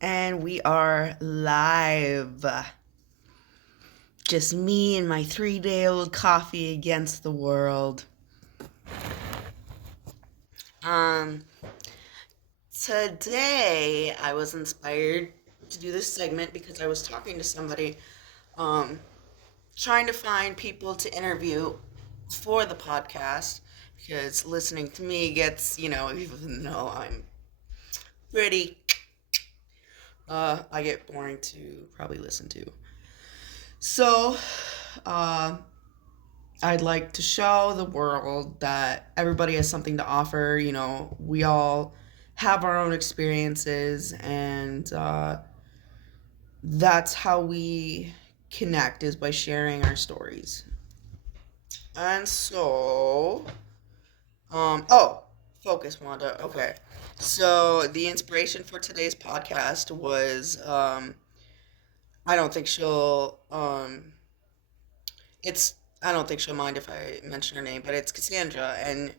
And we are live. Just me and my 3-day old coffee against the world. Um, Today I was inspired to do this segment because I was talking to somebody, um, trying to find people to interview for the podcast because listening to me gets, even though I'm pretty, I get boring to probably listen to. So, uh, I'd like to show the world that everybody has something to offer. We all have our own experiences, and that's how we connect is by sharing our stories. And so, oh, focus, Wanda. Okay. So the inspiration for today's podcast was, I don't think she'll, it's, I don't think she'll mind if I mention her name, but it's Cassandra, and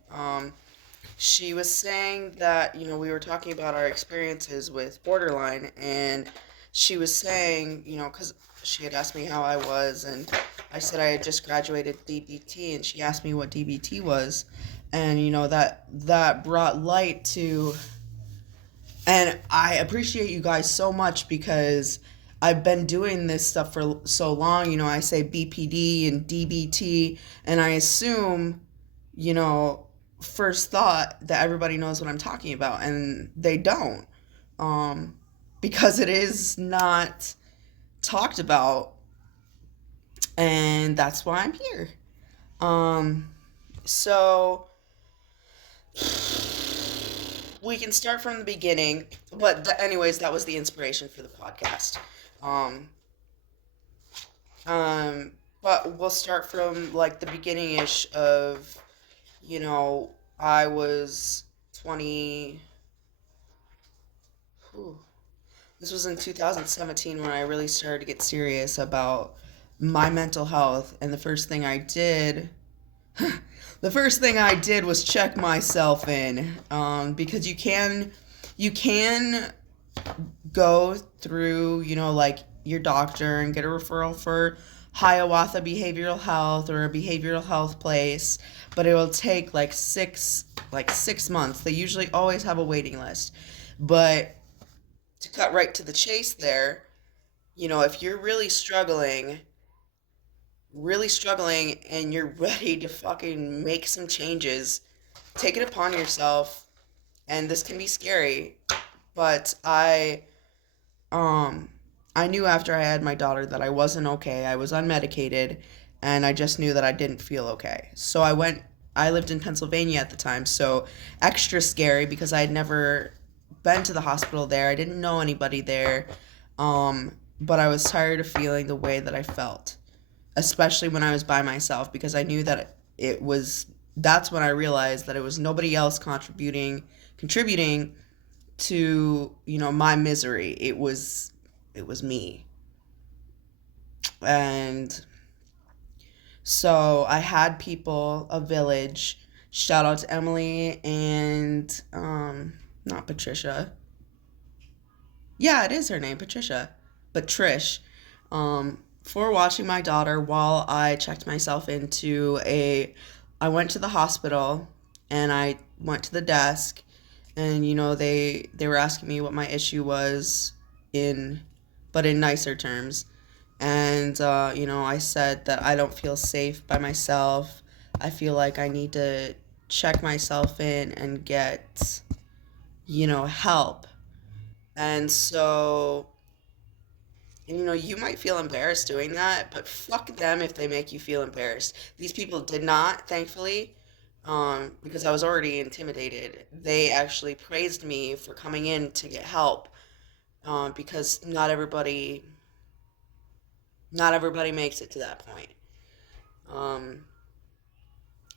she was saying that, we were talking about our experiences with borderline, and she was saying, because she had asked me how I was, and I said I had just graduated DBT, and she asked me what DBT was, and, that brought light to, and I appreciate you guys so much because I've been doing this stuff for so long. I say BPD and DBT, and I assume, you know, first thought that everybody knows what I'm talking about, and they don't, um, because it is not talked about, and that's why I'm here. Um, so we can start from the beginning, but anyways, that was the inspiration for the podcast. Um, um, but we'll start from like the beginning ish of, you know, I was 20. Whew, this was in 2017 when I really started to get serious about my mental health. And the first thing I did was check myself in, because you can go through, like your doctor and get a referral for Hiawatha Behavioral Health or a behavioral health place, but it will take like 6 months. They usually always have a waiting list. But to cut right to the chase there, if you're really struggling and you're ready to fucking make some changes, take it upon yourself. And this can be scary, but um I knew after I had my daughter that I wasn't okay. I was unmedicated, and I just knew that I didn't feel okay. So I lived in Pennsylvania at the time, so extra scary because I had never been to the hospital there. I didn't know anybody there. But I was tired of feeling the way that I felt, especially when I was by myself, because I knew that that's when I realized that it was nobody else contributing to, my misery. It was me. And so I had people, a village, shout out to Emily and not Patricia. Yeah, it is her name, Patricia. But Trish, for watching my daughter while I checked myself into a. I went to the hospital and I went to the desk, and they were asking me what my issue was, in but in nicer terms. And I said that I don't feel safe by myself. I feel like I need to check myself in and get help. And so, you might feel embarrassed doing that, but fuck them if they make you feel embarrassed. These people did not, thankfully, because I was already intimidated. They actually praised me for coming in to get help, because not everybody makes it to that point. Um,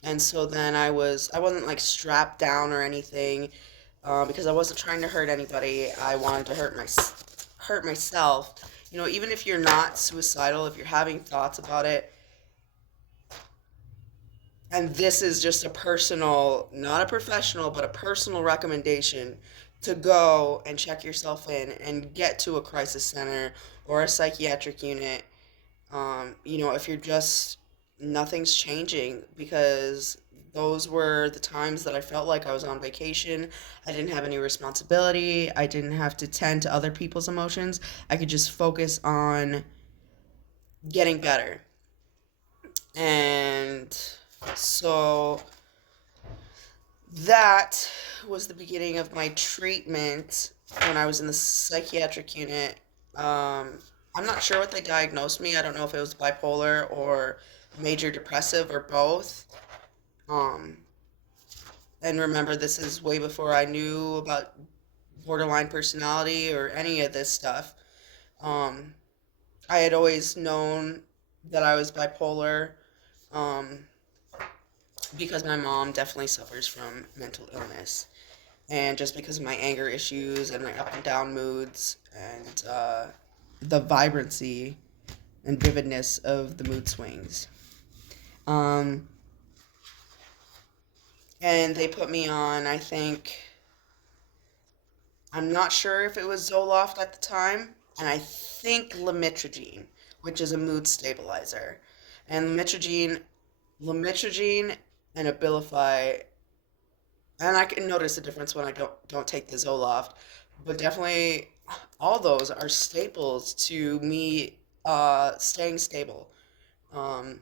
and so then I wasn't like strapped down or anything, because I wasn't trying to hurt anybody. I wanted to hurt myself. Even if you're not suicidal, if you're having thoughts about it, and this is just a personal, not a professional, but a personal recommendation, to go and check yourself in and get to a crisis center or a psychiatric unit. If you're just, nothing's changing, because those were the times that I felt like I was on vacation. I didn't have any responsibility. I didn't have to tend to other people's emotions. I could just focus on getting better. And so that was the beginning of my treatment when I was in the psychiatric unit. I'm not sure what they diagnosed me. I don't know if it was bipolar or major depressive or both. Um, and remember, this is way before I knew about borderline personality or any of this stuff. Um, I had always known that I was bipolar, um, because my mom definitely suffers from mental illness. And just because of my anger issues and my up and down moods and the vibrancy and vividness of the mood swings. Um, and they put me on, I think, I'm not sure if it was Zoloft at the time, and I think Lamotrigine, which is a mood stabilizer. And Lamotrigine and Abilify, and I can notice the difference when I don't take the Zoloft, but definitely all those are staples to me staying stable. Um,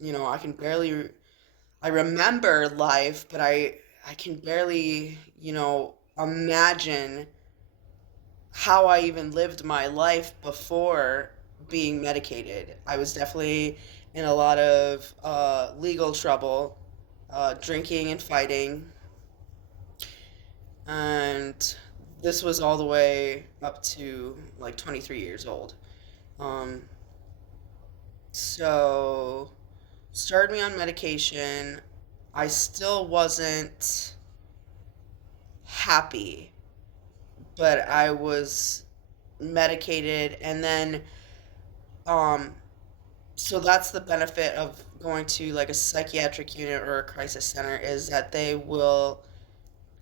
I can barely, I remember life, but I can barely, imagine how I even lived my life before being medicated. I was definitely in a lot of legal trouble, drinking and fighting, and this was all the way up to like 23 years old. Um, so started me on medication. I still wasn't happy, but I was medicated, and then um so that's the benefit of going to like a psychiatric unit or a crisis center, is that they will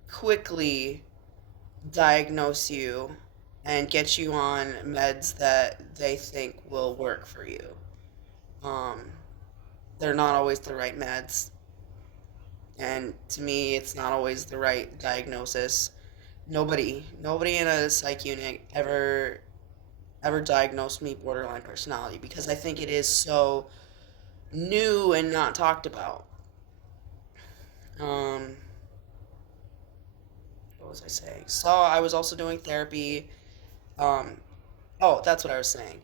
quickly diagnose you and get you on meds that they think will work for you. Um, they're not always the right meds, and to me, it's not always the right diagnosis. Nobody in a psych unit ever diagnosed me borderline personality, because I think it is so new and not talked about. Um, what was I saying? So I was also doing therapy. Um, oh, that's what I was saying.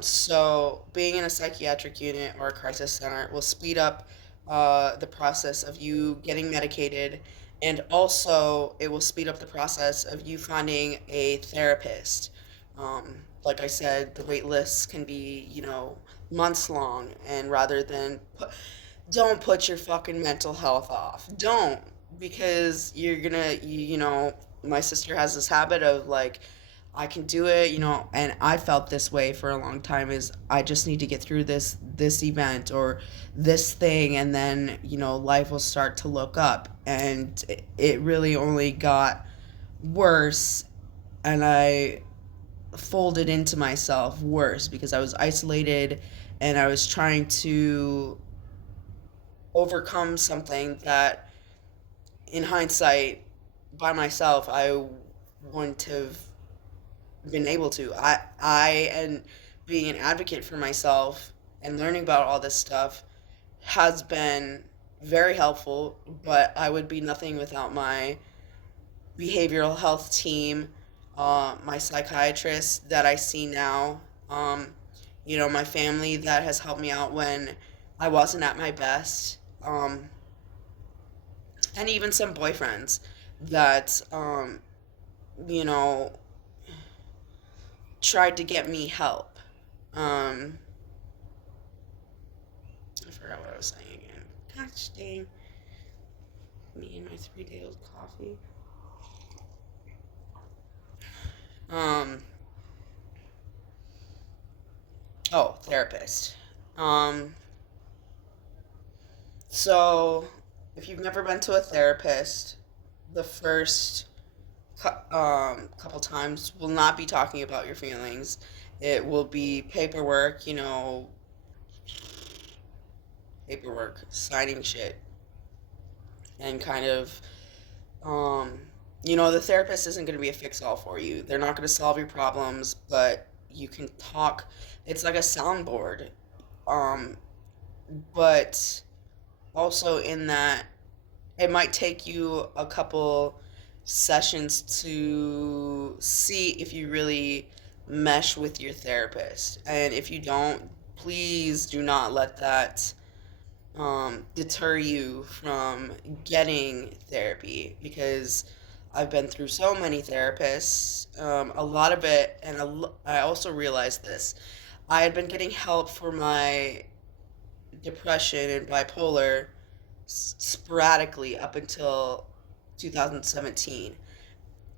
So being in a psychiatric unit or a crisis center will speed up the process of you getting medicated, and also it will speed up the process of you finding a therapist. Like I said, the wait lists can be, months long, and rather than don't put your fucking mental health off. Don't, because you're gonna, my sister has this habit of like, I can do it, and I felt this way for a long time, is I just need to get through this event or this thing, and then, life will start to look up. And it really only got worse, and I folded into myself worse because I was isolated, and I was trying to overcome something that, in hindsight, by myself, I wouldn't have been able to. And being an advocate for myself and learning about all this stuff has been very helpful, but I would be nothing without my behavioral health team, my psychiatrist that I see now, my family that has helped me out when I wasn't at my best, and even some boyfriends that, you know, tried to get me help. Um, I forgot what I was saying again. Gosh dang. Me and my 3-day old coffee. Um, oh, therapist. Um, so if you've never been to a therapist, the first couple times will not be talking about your feelings. It will be paperwork, paperwork, signing shit, and kind of, um, the therapist isn't going to be a fix all for you. They're not going to solve your problems, but you can talk. It's like a soundboard. Um, but also in that, it might take you a couple sessions to see if you really mesh with your therapist. And if you don't, please do not let that deter you from getting therapy, because I've been through so many therapists. A lot of it, and I also realized this. I had been getting help for my depression and bipolar sporadically up until 2017.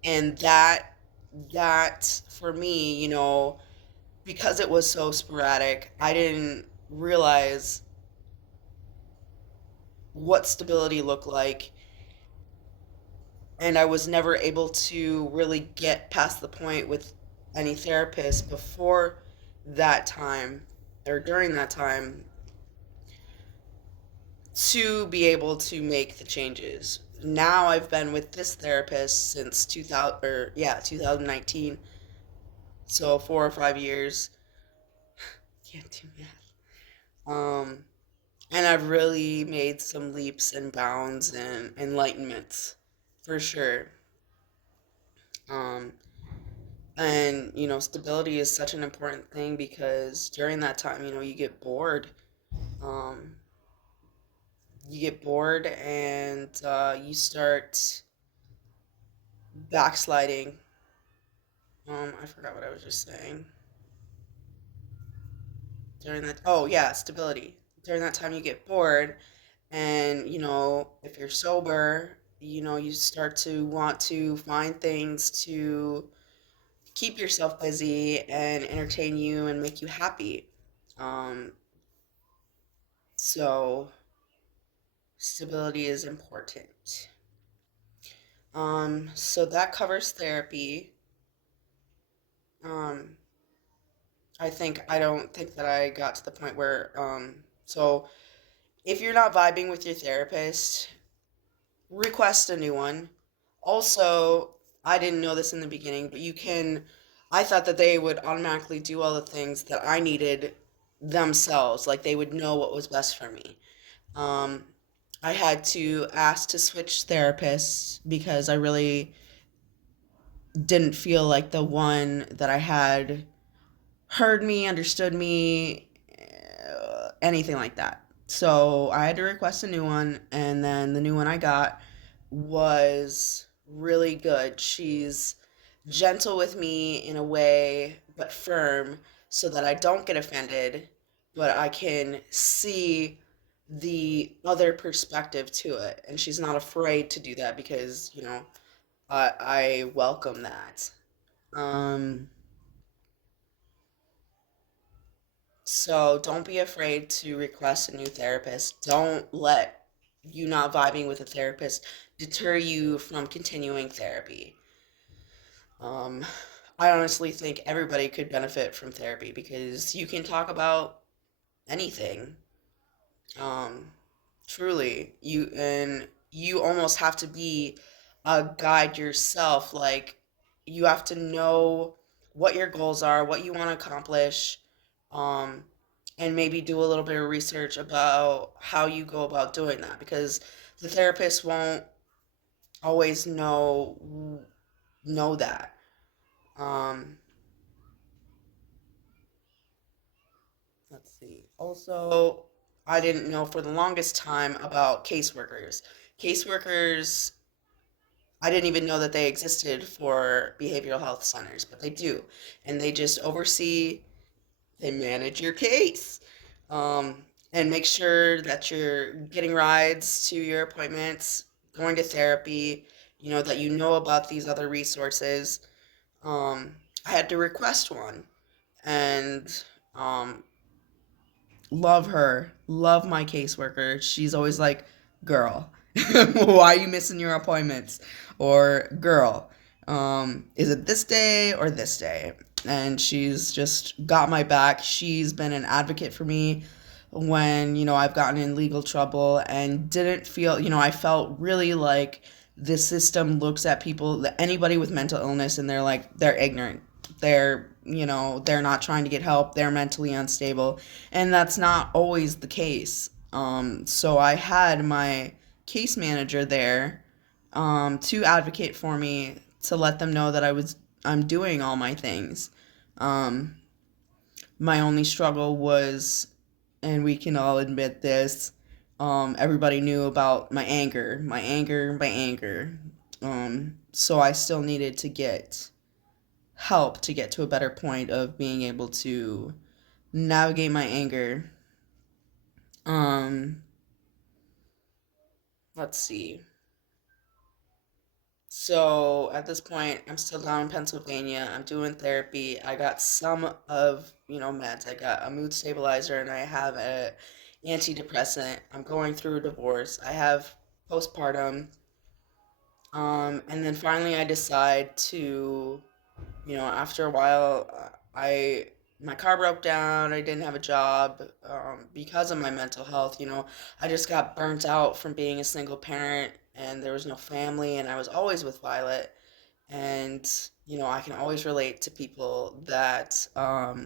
And that for me, because it was so sporadic, I didn't realize what stability looked like, and I was never able to really get past the point with any therapist before that time or during that time to be able to make the changes. Now I've been with this therapist since 2000, or yeah, 2019, so 4 or 5 years. Can't do math. And I've really made some leaps and bounds and enlightenments for sure. Um, and stability is such an important thing, because during that time, you get bored. Um, you get bored, and you start backsliding. I forgot what I was just saying. During that, oh yeah, stability. During that time, you get bored, and if you're sober, you start to want to find things to keep yourself busy and entertain you and make you happy. Um, so stability is important. So that covers therapy. Um, I don't think that I got to the point where, so if you're not vibing with your therapist, request a new one. Also, I didn't know this in the beginning, but I thought that they would automatically do all the things that I needed themselves. Like they would know what was best for me. Um, I had to ask to switch therapists because I really didn't feel like the one that I had heard me, understood me, anything like that. So I had to request a new one, and then the new one I got was really good. She's gentle with me in a way, but firm, so that I don't get offended, but I can see the other perspective to it. And she's not afraid to do that because, I welcome that. Um, So don't be afraid to request a new therapist. Don't let you not vibing with a therapist deter you from continuing therapy. Um, I honestly think everybody could benefit from therapy because you can talk about anything. Um, Truly, you almost have to be a guide yourself. Like you have to know what your goals are, what you want to accomplish, um, and maybe do a little bit of research about how you go about doing that, because the therapist won't always know that. Um, let's see. Also, I didn't know for the longest time about caseworkers. Caseworkers, I didn't even know that they existed for behavioral health centers, but they do. And they just oversee, they manage your case, and make sure that you're getting rides to your appointments, going to therapy, that you know about these other resources. Um, I had to request one, and um, love her, love my caseworker. She's always like, girl. Why are you missing your appointments? Or, girl, is it this day or this day? And she's just got my back. She's been an advocate for me when, I've gotten in legal trouble and didn't feel, I felt really like the system looks at people, anybody with mental illness, and they're like, they're ignorant. They're not trying to get help. They're mentally unstable. And that's not always the case. So I had my case manager there to advocate for me, to let them know that I'm doing all my things. Um, my only struggle was, and we can all admit this, everybody knew about my anger. So I still needed to get help to get to a better point of being able to navigate my anger. Um, let's see. So at this point, I'm still down in Pennsylvania. I'm doing therapy. I got some of, meds. I got a mood stabilizer and I have a antidepressant. I'm going through a divorce. I have postpartum. And then finally I decide to, after a while, my car broke down. I didn't have a job because of my mental health. I just got burnt out from being a single parent, and there was no family, and I was always with Violet. And I can always relate to people that are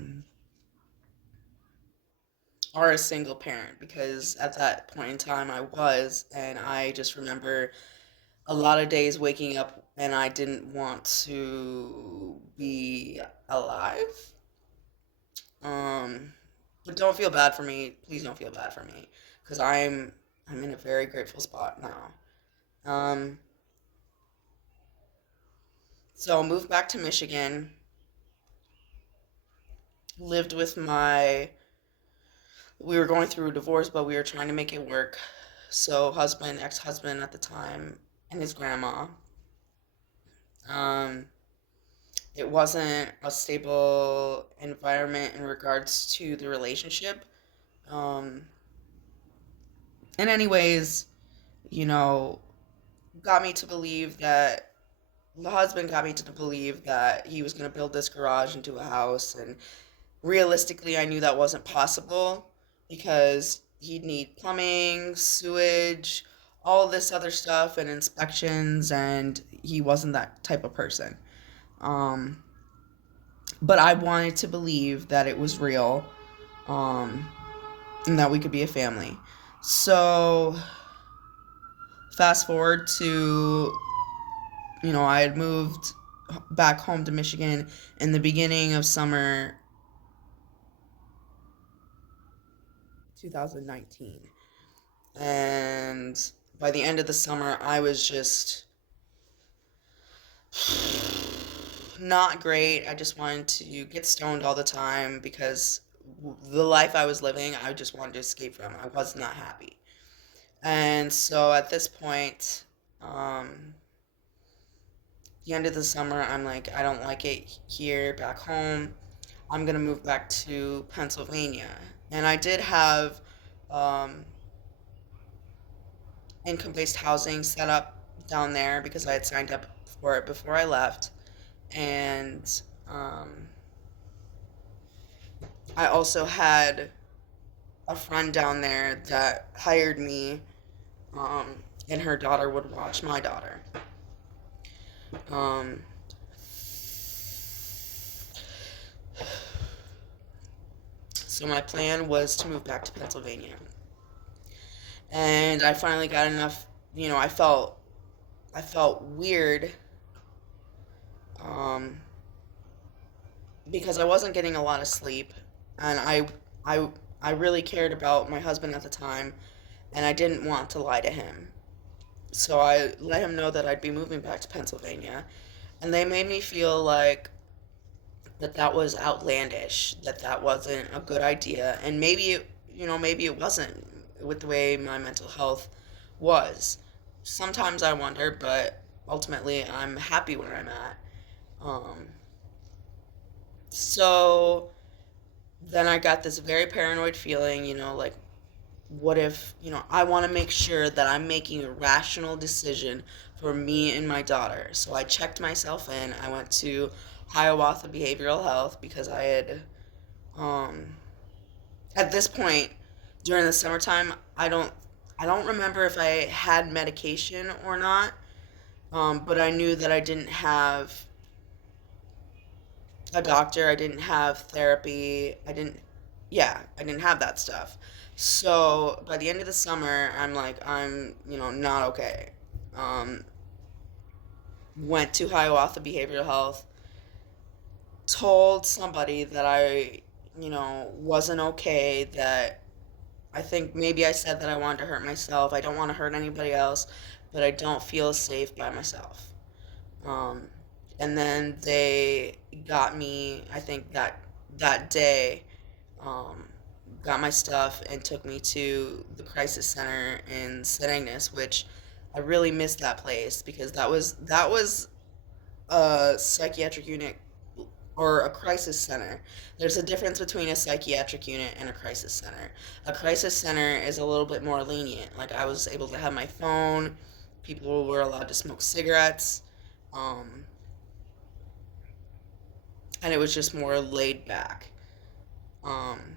a single parent, because at that point in time I was, and I just remember a lot of days waking up and I didn't want to be alive. Um, but don't feel bad for me. Please don't feel bad for me, because I'm in a very grateful spot now. Um, so I moved back to Michigan, lived with my. We were going through a divorce, but we were trying to make it work. So husband, ex-husband at the time, and his grandma. Um, it wasn't a stable environment in regards to the relationship. Um, and anyways, you know, got me to believe that the husband got me to believe that he was going to build this garage into a house, and realistically I knew that wasn't possible, because he'd need plumbing, sewage, all this other stuff, and inspections, and he wasn't that type of person. Um, but I wanted to believe that it was real, um, and that we could be a family. So fast forward to, I had moved back home to Michigan in the beginning of summer 2019. And by the end of the summer, I was just not great. I just wanted to get stoned all the time, because the life I was living, I just wanted to escape from. I was not happy. And so at this point, the end of the summer, I'm like, I don't like it here back home. I'm gonna move back to Pennsylvania. And I did have um, income-based housing set up down there, because I had signed up for it before I left. And um, I also had a friend down there that hired me, and her daughter would watch my daughter. Um, so my plan was to move back to Pennsylvania. And I finally got enough, I felt weird, um, because I wasn't getting a lot of sleep, and I I really cared about my husband at the time, and I didn't want to lie to him. So I let him know that I'd be moving back to Pennsylvania, and they made me feel like that was outlandish, that wasn't a good idea, and maybe it wasn't, with the way my mental health was. Sometimes I wonder, but ultimately I'm happy where I'm at. Um, so then I got this very paranoid feeling, like what if, I want to make sure that I'm making a rational decision for me and my daughter. So I checked myself in. I went to Hiawatha Behavioral Health because um, at this point, during the summertime, I don't remember if I had medication or not. But I knew that I didn't have a doctor. I didn't have therapy. Yeah, I didn't have that stuff. So by the end of the summer, I'm like, not okay. Um, Went to Hiawatha Behavioral Health, told somebody that wasn't okay, that I think maybe I said that I wanted to hurt myself. I don't want to hurt anybody else, but I don't feel safe by myself. Um, and then they got me, I think that day, um, got my stuff and took me to the crisis center in St. Agnes, which I really missed that place because that was a psychiatric unit or a crisis center. There's a difference between a psychiatric unit and a crisis center. A crisis center is a little bit more lenient. Like I was able to have my phone, people were allowed to smoke cigarettes, um, and it was just more laid back. Um,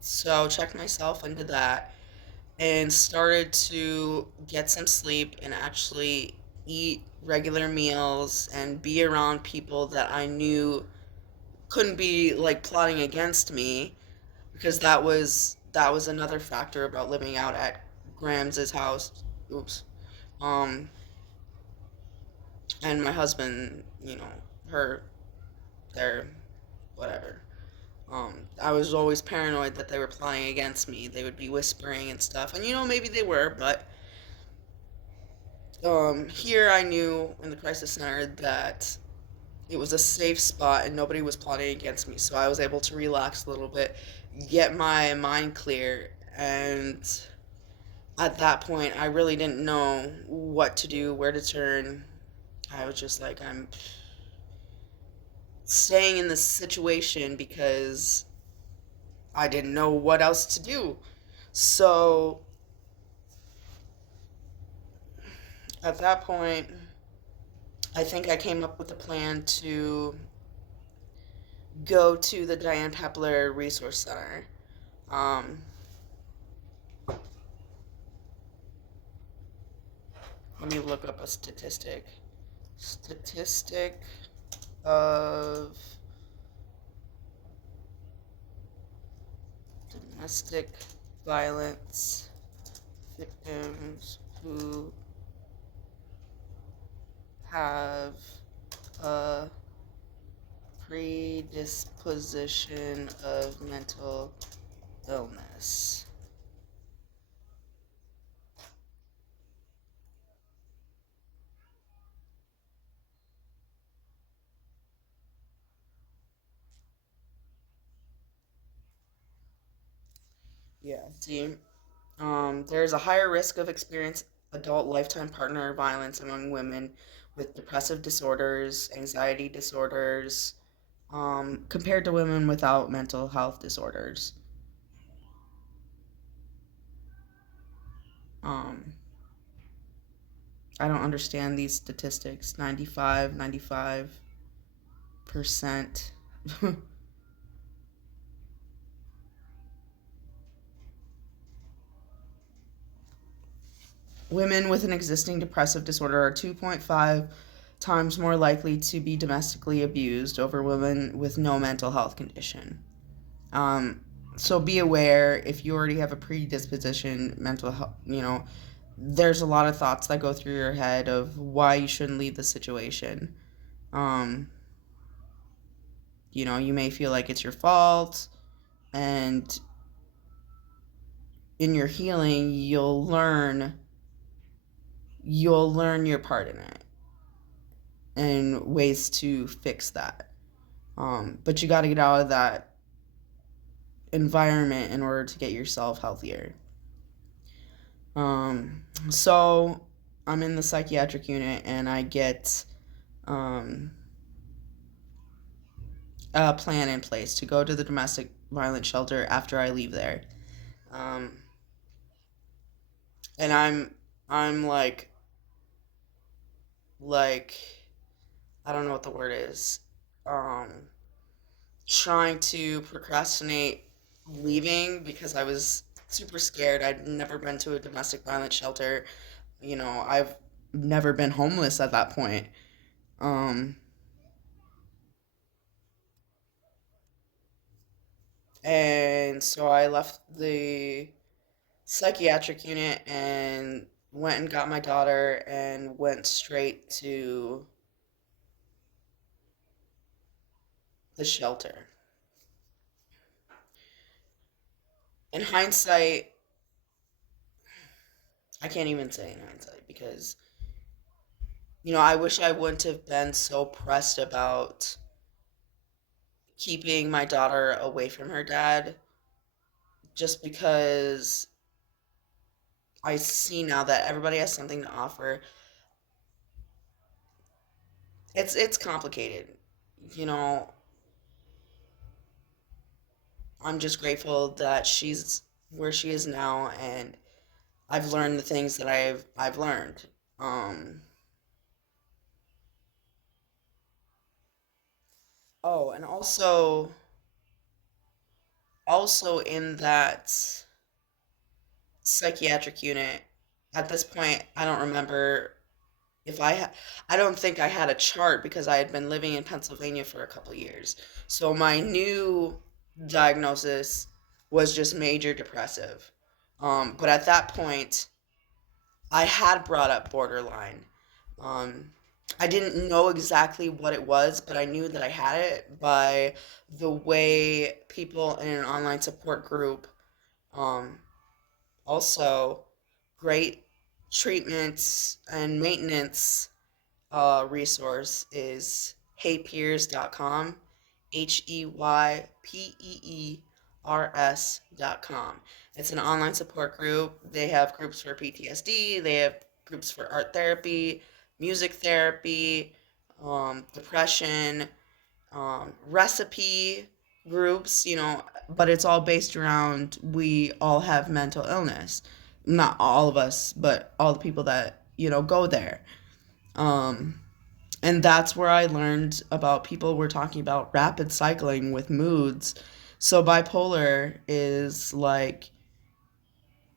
so checked myself into that and started to get some sleep and actually eat regular meals and be around people that I knew couldn't be like plotting against me, because that was another factor about living out at Grams's house. Oops. Um, and my husband, her, their, whatever. I was always paranoid that they were plotting against me. They would be whispering and stuff, and maybe they were, but here I knew in the crisis center that it was a safe spot and nobody was plotting against me, so I was able to relax a little bit, get my mind clear, and at that point, I really didn't know what to do, where to turn. I was just like, I'm staying in this situation because I didn't know what else to do. So at that point, I think I came up with a plan to go to the Diane Pepler Resource Center. Um, Let me look up a statistic. Statistic of domestic violence victims who have a predisposition of mental illness. Yeah. See, there's a higher risk of experience adult lifetime partner violence among women with depressive disorders, anxiety disorders, compared to women without mental health disorders. Um, I don't understand these statistics. 95%. Women with an existing depressive disorder are 2.5 times more likely to be domestically abused over women with no mental health condition. Um, so be aware if you already have a predisposition, mental health, there's a lot of thoughts that go through your head of why you shouldn't leave the situation. Um, you may feel like it's your fault, and in your healing, you'll learn your part in it and ways to fix that. But you got to get out of that environment in order to get yourself healthier. So I'm in the psychiatric unit and um, a plan in place to go to the domestic violence shelter after I leave there. Um, and I'm like I don't know what the word is. Um, Trying to procrastinate leaving because I was super scared. I'd never been to a domestic violence shelter. I've never been homeless at that point. Um, and so I left the psychiatric unit and went and got my daughter and went straight to the shelter. In hindsight, I can't even say in hindsight because, I wish I wouldn't have been so pressed about keeping my daughter away from her dad just because I see now that everybody has something to offer. It's complicated. You know, I'm just grateful that she's where she is now and I've learned the things that I've learned. Um and also in that psychiatric unit at this point I don't remember if I don't think I had a chart because I had been living in Pennsylvania for a couple years. So my new diagnosis was just major depressive. But at that point, I had brought up borderline. Um, I didn't know exactly what it was, but I knew that I had it by the way people in an online support group, um, also great treatments and maintenance resource is heypeers.com, HEYPEERS.com. It's an online support group. They have groups for PTSD, they have groups for art therapy, music therapy, depression, recipe groups, but it's all based around we all have mental illness. Not all of us, but all the people that, go there. Um, and that's where I learned about people were talking about rapid cycling with moods. So bipolar is like,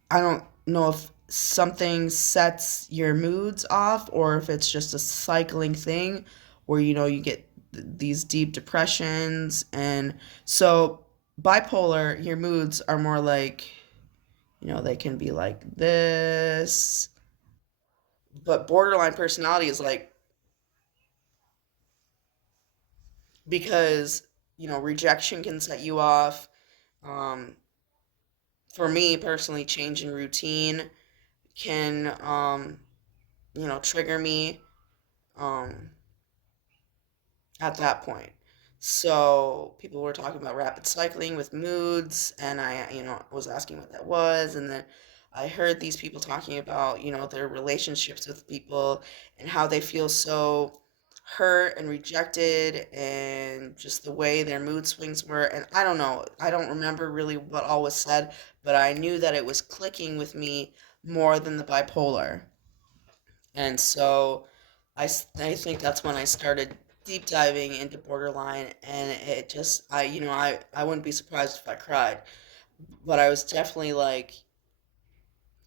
I don't know if something sets your moods off or if it's just a cycling thing where you get these deep depressions. And so bipolar, your moods are more like, they can be like this, but borderline personality is like, because rejection can set you off. um, for me personally, changing routine can trigger me um, at that point. So people were talking about rapid cycling with moods, and I was asking what that was, and then I heard these people talking about their relationships with people and how they feel so hurt and rejected and just the way their mood swings were. And I don't know, I don't remember really what all was said, but I knew that it was clicking with me more than the bipolar. And so I think that's when I started deep diving into borderline, and it just I wouldn't be surprised if I cried, but I was definitely like,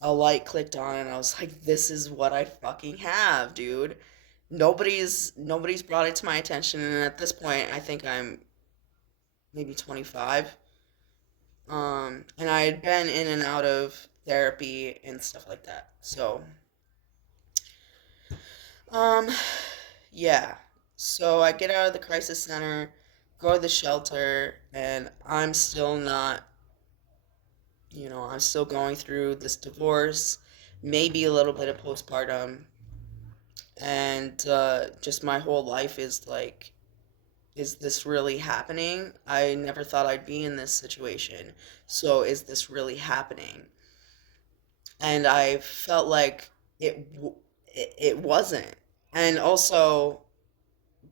a light clicked on and I was like, this is what I fucking have, dude. Nobody's brought it to my attention, and at this point I think I'm maybe 25. And I had been in and out of therapy and stuff like that. So, um yeah. So I get out of the crisis center, go to the shelter, and I'm still going through this divorce, maybe a little bit of postpartum, and just my whole life is like, is this really happening? I never thought I'd be in this situation. So is this really happening? And I felt like it wasn't. And also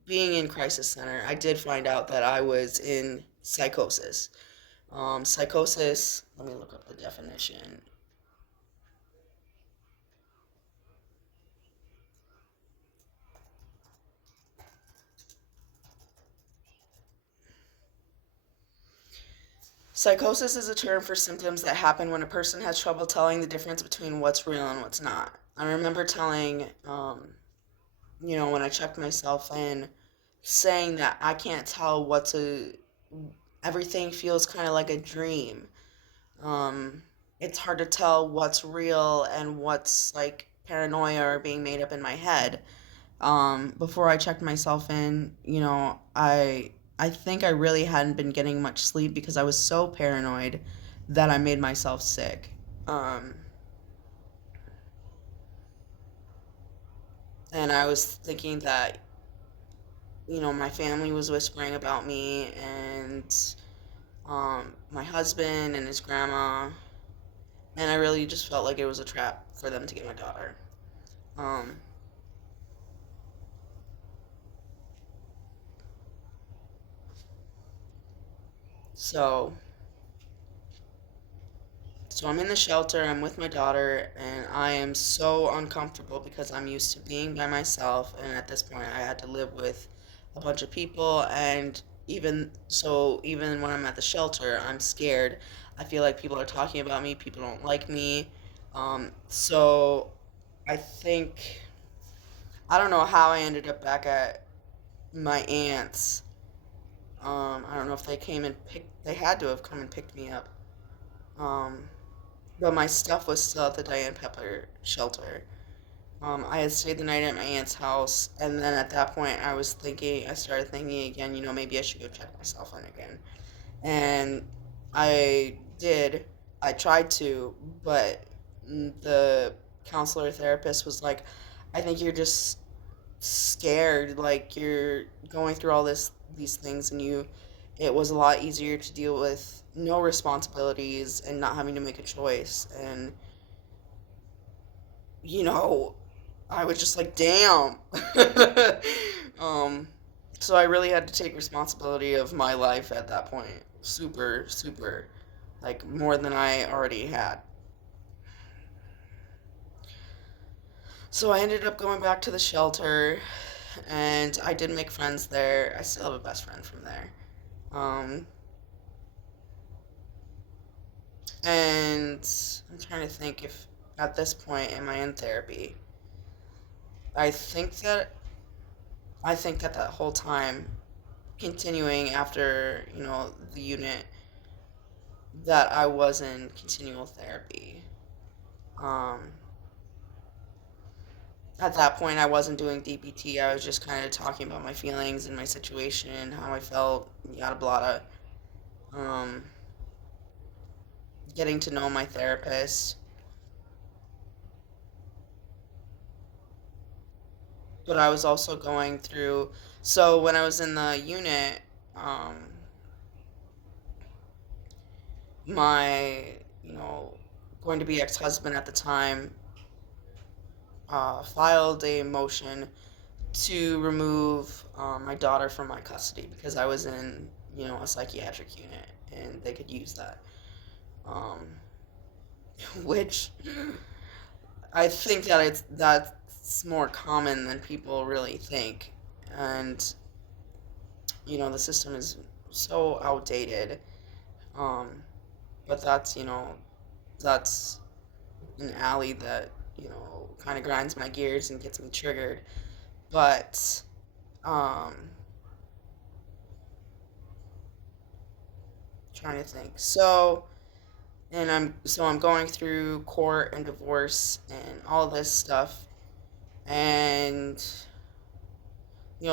being in crisis center, I did find out that I was in psychosis. Psychosis, let me look up the definition. Psychosis is a term for symptoms that happen when a person has trouble telling the difference between what's real and what's not. I remember telling, when I checked myself in, saying that I can't tell everything feels kind of like a dream. Um, it's hard to tell what's real and what's like paranoia or being made up in my head. Before I checked myself in, I think I really hadn't been getting much sleep because I was so paranoid that I made myself sick. Um, and I was thinking that, my family was whispering about me and my husband and his grandma, and I really just felt like it was a trap for them to get my daughter. Um, so So I'm in the shelter, I'm with my daughter, and I am so uncomfortable because I'm used to being by myself, and at this point I had to live with a bunch of people, and even when I'm at the shelter, I'm scared. I feel like people are talking about me, people don't like me. So I think I don't know how I ended up back at my aunt's. I don't know if they had to have come and picked me up. Um, but my stuff was still at the Diane Pepper shelter. I had stayed the night at my aunt's house, and then at that point, I started thinking again, maybe I should go check myself in again. And I did. I tried to, but the counselor therapist was like, I think you're just scared, like you're going through these things, and it was a lot easier to deal with no responsibilities and not having to make a choice. And you know, I was just like, damn. um, so I really had to take responsibility of my life at that point. Super, super, like more than I already had. So I ended up going back to the shelter, and I did make friends there. I still have a best friend from there. Um, and I'm trying to think if at this point am I in therapy. I think that I think that that whole time, continuing after the unit, that I was in continual therapy. Um, at that point, I wasn't doing DBT. I was just kind of talking about my feelings and my situation, how I felt, yada blada. Um, getting to know my therapist, but I was also going through. So when I was in the unit, um, my going to be ex-husband at the time filed a motion to remove my daughter from my custody because I was in a psychiatric unit and they could use that, um, which I think that's more common than people really think, and the system is so outdated. Um, but that's an alley that kind of grinds my gears and gets me triggered. But um, trying to think. I'm going through court and divorce and all this stuff, and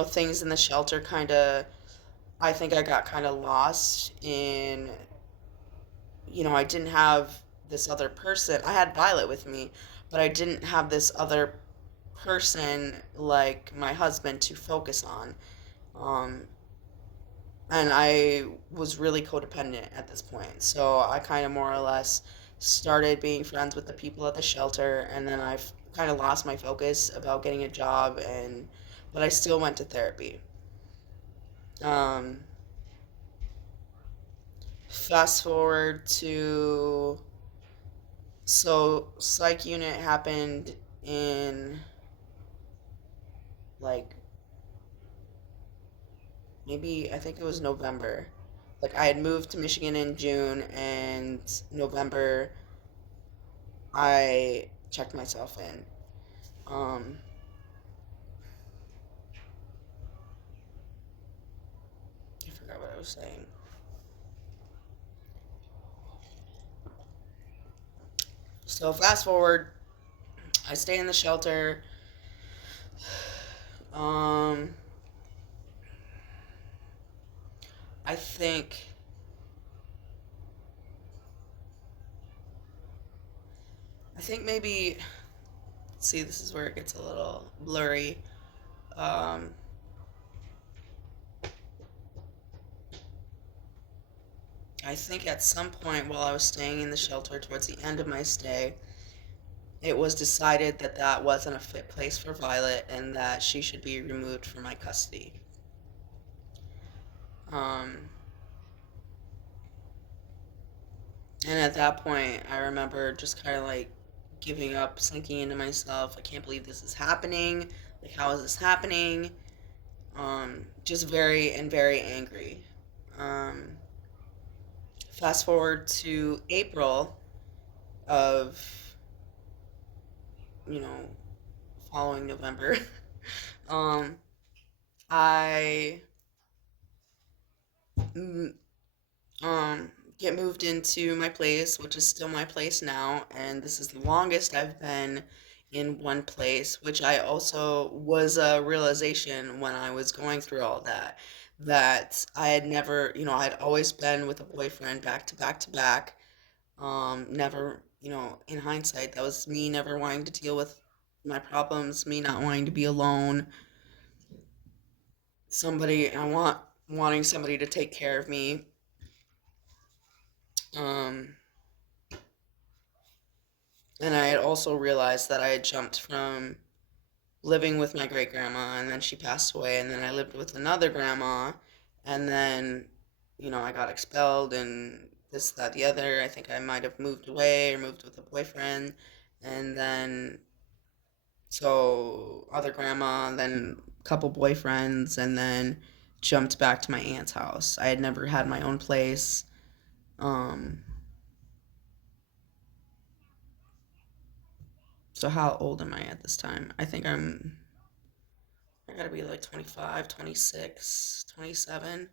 things in the shelter kind of. I think I got kind of lost in. I didn't have this other person. I had Violet with me, but I didn't have this other person like my husband to focus on. Um, and I was really codependent at this point. So I kind of more or less started being friends with the people at the shelter, and then I've kind of lost my focus about getting a job, but I still went to therapy. Um, Fast forward to, so psych unit happened in like maybe I think it was November. Like I had moved to Michigan in June, and November I checked myself in. Um, I forgot what I was saying. So fast forward, I stay in the shelter. Um, I think I think maybe, see, this is where it gets a little blurry. Um, I think at some point while I was staying in the shelter towards the end of my stay, it was decided that that wasn't a fit place for Violet and that she should be removed from my custody. Um, and at that point, I remember just kind of like giving up, sinking into myself. I can't believe this is happening. Like, how is this happening? Just very angry. Um, Fast forward to April of, you know, following November. um, I mm, um, get moved into my place, which is still my place now, and this is the longest I've been in one place, which I also was a realization when I was going through all that, that I had never, I'd always been with a boyfriend back to back to back. Never, in hindsight, that was me never wanting to deal with my problems, me not wanting to be alone, wanting somebody to take care of me. Um, and I had also realized that I had jumped from living with my great grandma, and then she passed away, and then I lived with another grandma, and then, I got expelled, and this, that, the other. I think I might have moved away or moved with a boyfriend, and then, so, other grandma, and then a couple boyfriends, and then jumped back to my aunt's house. I had never had my own place. Um, so how old am I at this time? I gotta be like 25, 26, 27,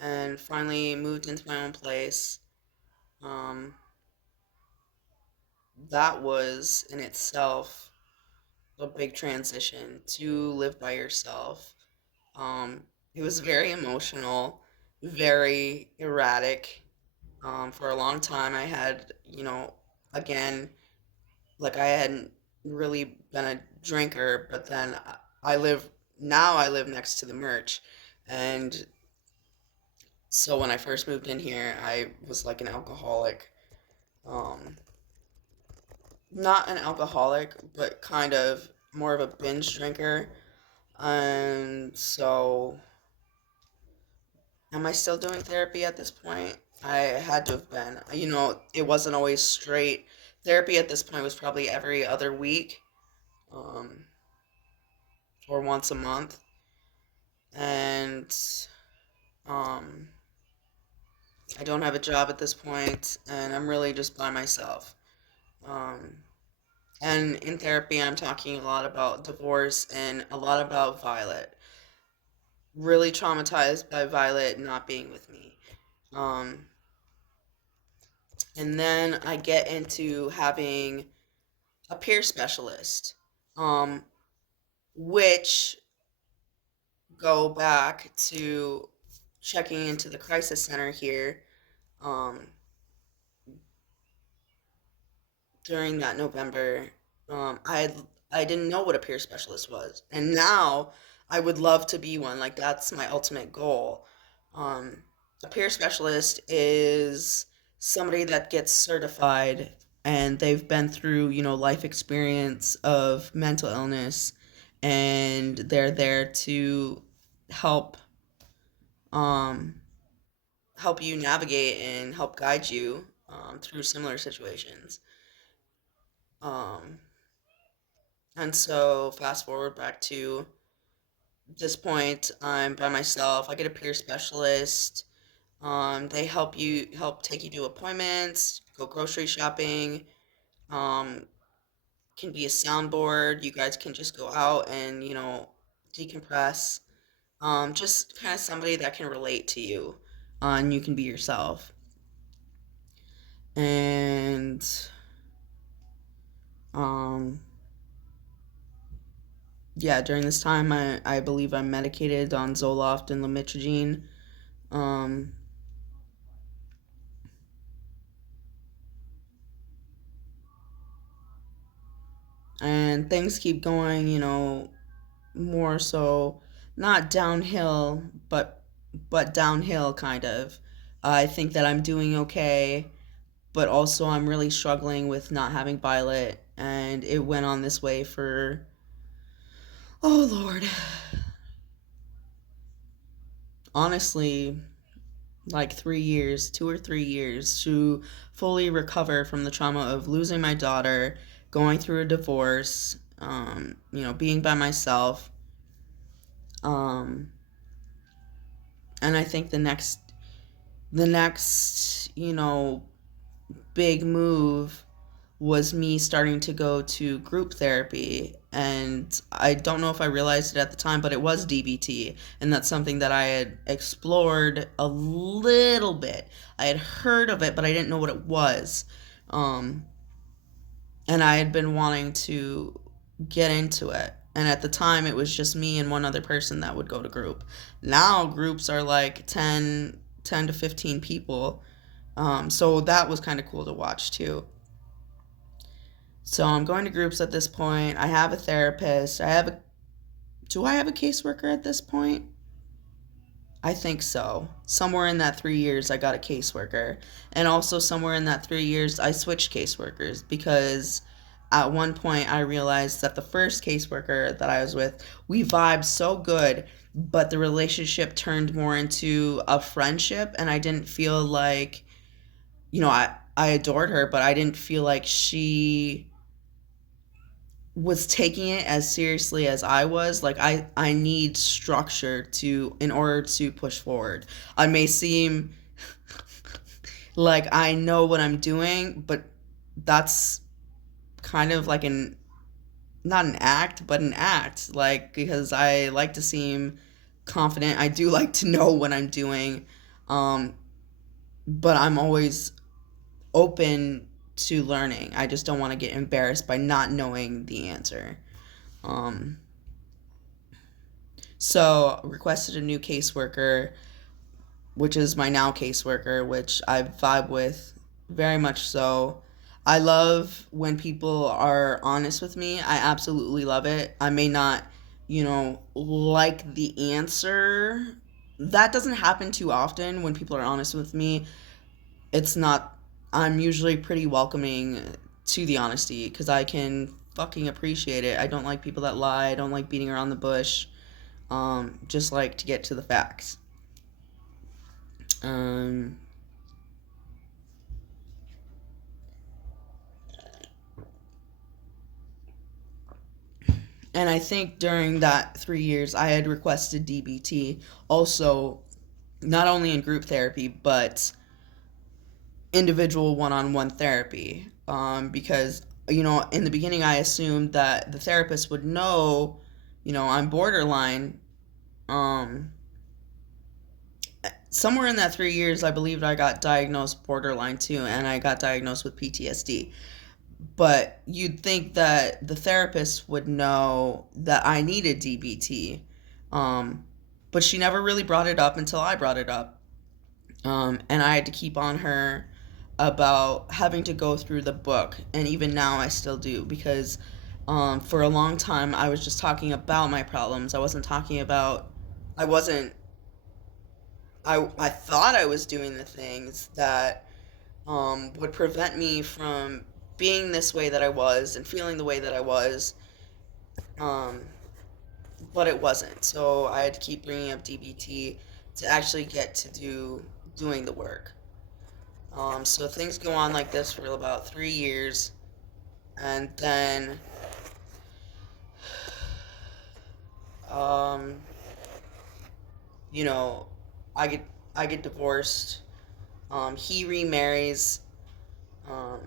and finally moved into my own place. Um, that was in itself a big transition to live by yourself. Um, it was very emotional, very erratic. For a long time, I had, again, like I hadn't really been a drinker, but then I live, now I live next to the merch. And so when I first moved in here, I was like an alcoholic. Um, Not an alcoholic, but kind of more of a binge drinker. And so, am I still doing therapy at this point? I had to have been. It wasn't always straight. Therapy at this point was probably every other week, um, or once a month. And um, I don't have a job at this point, and I'm really just by myself. Um, And in therapy, I'm talking a lot about divorce and a lot about Violet. Really traumatized by Violet not being with me. Um, and then I get into having a peer specialist, um, which go back to checking into the crisis center here, um, during that November. I didn't know what a peer specialist was, and now I would love to be one. Like that's my ultimate goal. Um, a peer specialist is somebody that gets certified and they've been through, life experience of mental illness, and they're there to help um, help you navigate and help guide you through similar situations. Um, and so, fast forward back to this point, I'm by myself. I get a peer specialist. They help take you to appointments, go grocery shopping. Um, can be a soundboard. You guys can just go out and decompress. Just kind of somebody that can relate to you, and you can be yourself. And um, yeah, during this time, I believe I'm medicated on Zoloft and Lamotrigine. Um, and things keep going, more so not downhill, but downhill kind of. I think that I'm doing okay, but also I'm really struggling with not having Violet, and it went on this way for, oh Lord, honestly, like 3 years, 2 or 3 years to fully recover from the trauma of losing my daughter, going through a divorce, being by myself. Um, and I think the next, big move was me starting to go to group therapy. And I don't know if I realized it at the time, but it was DBT. And that's something that I had explored a little bit. I had heard of it, but I didn't know what it was. Um, and I had been wanting to get into it. And at the time, it was just me and one other person that would go to group. Now, groups are like 10 to 15 people. So that was kind of cool to watch too. So I'm going to groups at this point. I have a therapist. Do I have a caseworker at this point? I think so. Somewhere in that 3 years, I got a caseworker. And also, somewhere in that 3 years, I switched caseworkers because at one point I realized that the first caseworker that I was with, we vibed so good, but the relationship turned more into a friendship. And I didn't feel like, I adored her, but I didn't feel like she was taking it as seriously as I was. Like I need structure to in order to push forward. I may seem like I know what I'm doing, but that's kind of like an not an act, but an act. Like because I like to seem confident. I do like to know what I'm doing. Um but I'm always open to learning. I just don't want to get embarrassed by not knowing the answer. Um So requested a new caseworker, which is my now caseworker, which I vibe with very much so. I love when people are honest with me. I absolutely love it. I may not, like the answer. That doesn't happen too often when people are honest with me. It's not, I'm usually pretty welcoming to the honesty because I can fucking appreciate it. I don't like people that lie. I don't like beating around the bush. Just like to get to the facts. Um, and I think during that 3 years, I had requested DBT also, not only in group therapy, but individual one on one therapy. Because, in the beginning, I assumed that the therapist would know, I'm borderline. Um, Somewhere in that 3 years, I believed I got diagnosed borderline too, and I got diagnosed with PTSD. But you'd think that the therapist would know that I needed DBT. Um, but she never really brought it up until I brought it up. And I had to keep on her about having to go through the book. And even now, I still do because for a long time, I was just talking about my problems. I wasn't, I thought I was doing the things that would prevent me from being this way that I was and feeling the way that I was, um, but it wasn't. So I had to keep bringing up DBT. to actually get to doing the work. So things go on like this for about 3 years, and then um, you know, I get I get divorced. He remarries. Um,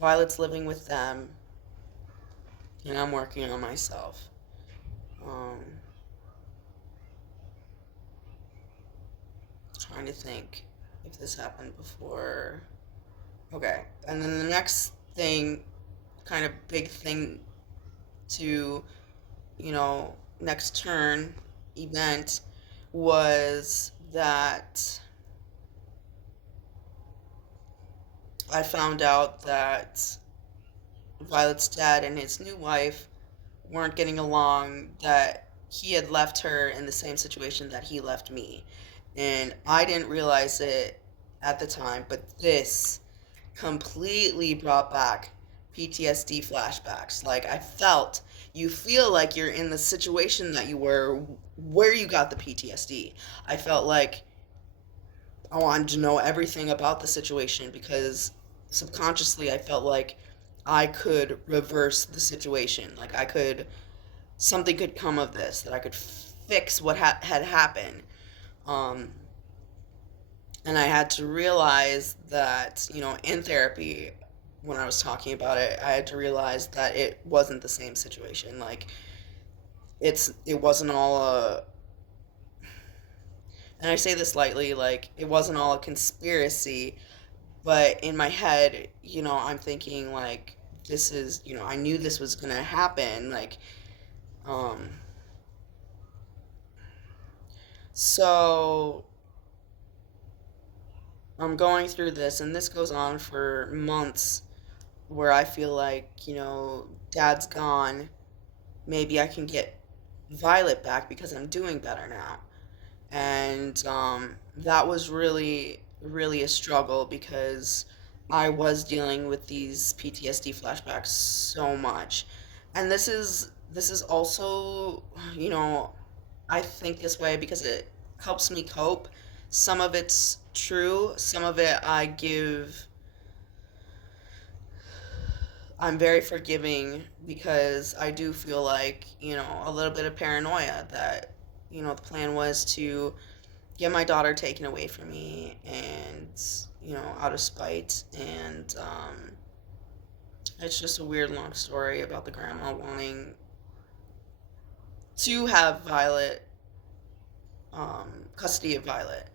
Violet's living with them, and I'm working on myself. Um, Trying to think if this happened before. Okay, and then the next thing, kind of big thing to, next turn event was that I found out that Violet's dad and his new wife weren't getting along, that he had left her in the same situation that he left me. And I didn't realize it at the time, but this completely brought back PTSD flashbacks. Like, you feel like you're in the situation that you were where you got the PTSD. I felt like I wanted to know everything about the situation because subconsciously I felt like I could reverse the situation. Like, something could come of this, that I could fix what had happened. Um, and I had to realize that, in therapy, when I was talking about it, I had to realize that it wasn't the same situation. Like, it wasn't all a, and I say this lightly, like, it wasn't all a conspiracy, but in my head, I'm thinking, like, I knew this was gonna happen. Like, um, so I'm going through this, and this goes on for months, where I feel like, dad's gone. Maybe I can get Violet back because I'm doing better now. And that was really, really a struggle because I was dealing with these PTSD flashbacks so much. And this is also, I think this way because it helps me cope. Some of it's true, some of it I'm very forgiving because I do feel like, a little bit of paranoia that, the plan was to get my daughter taken away from me and, out of spite. And it's just a weird long story about the grandma wanting to have custody of Violet,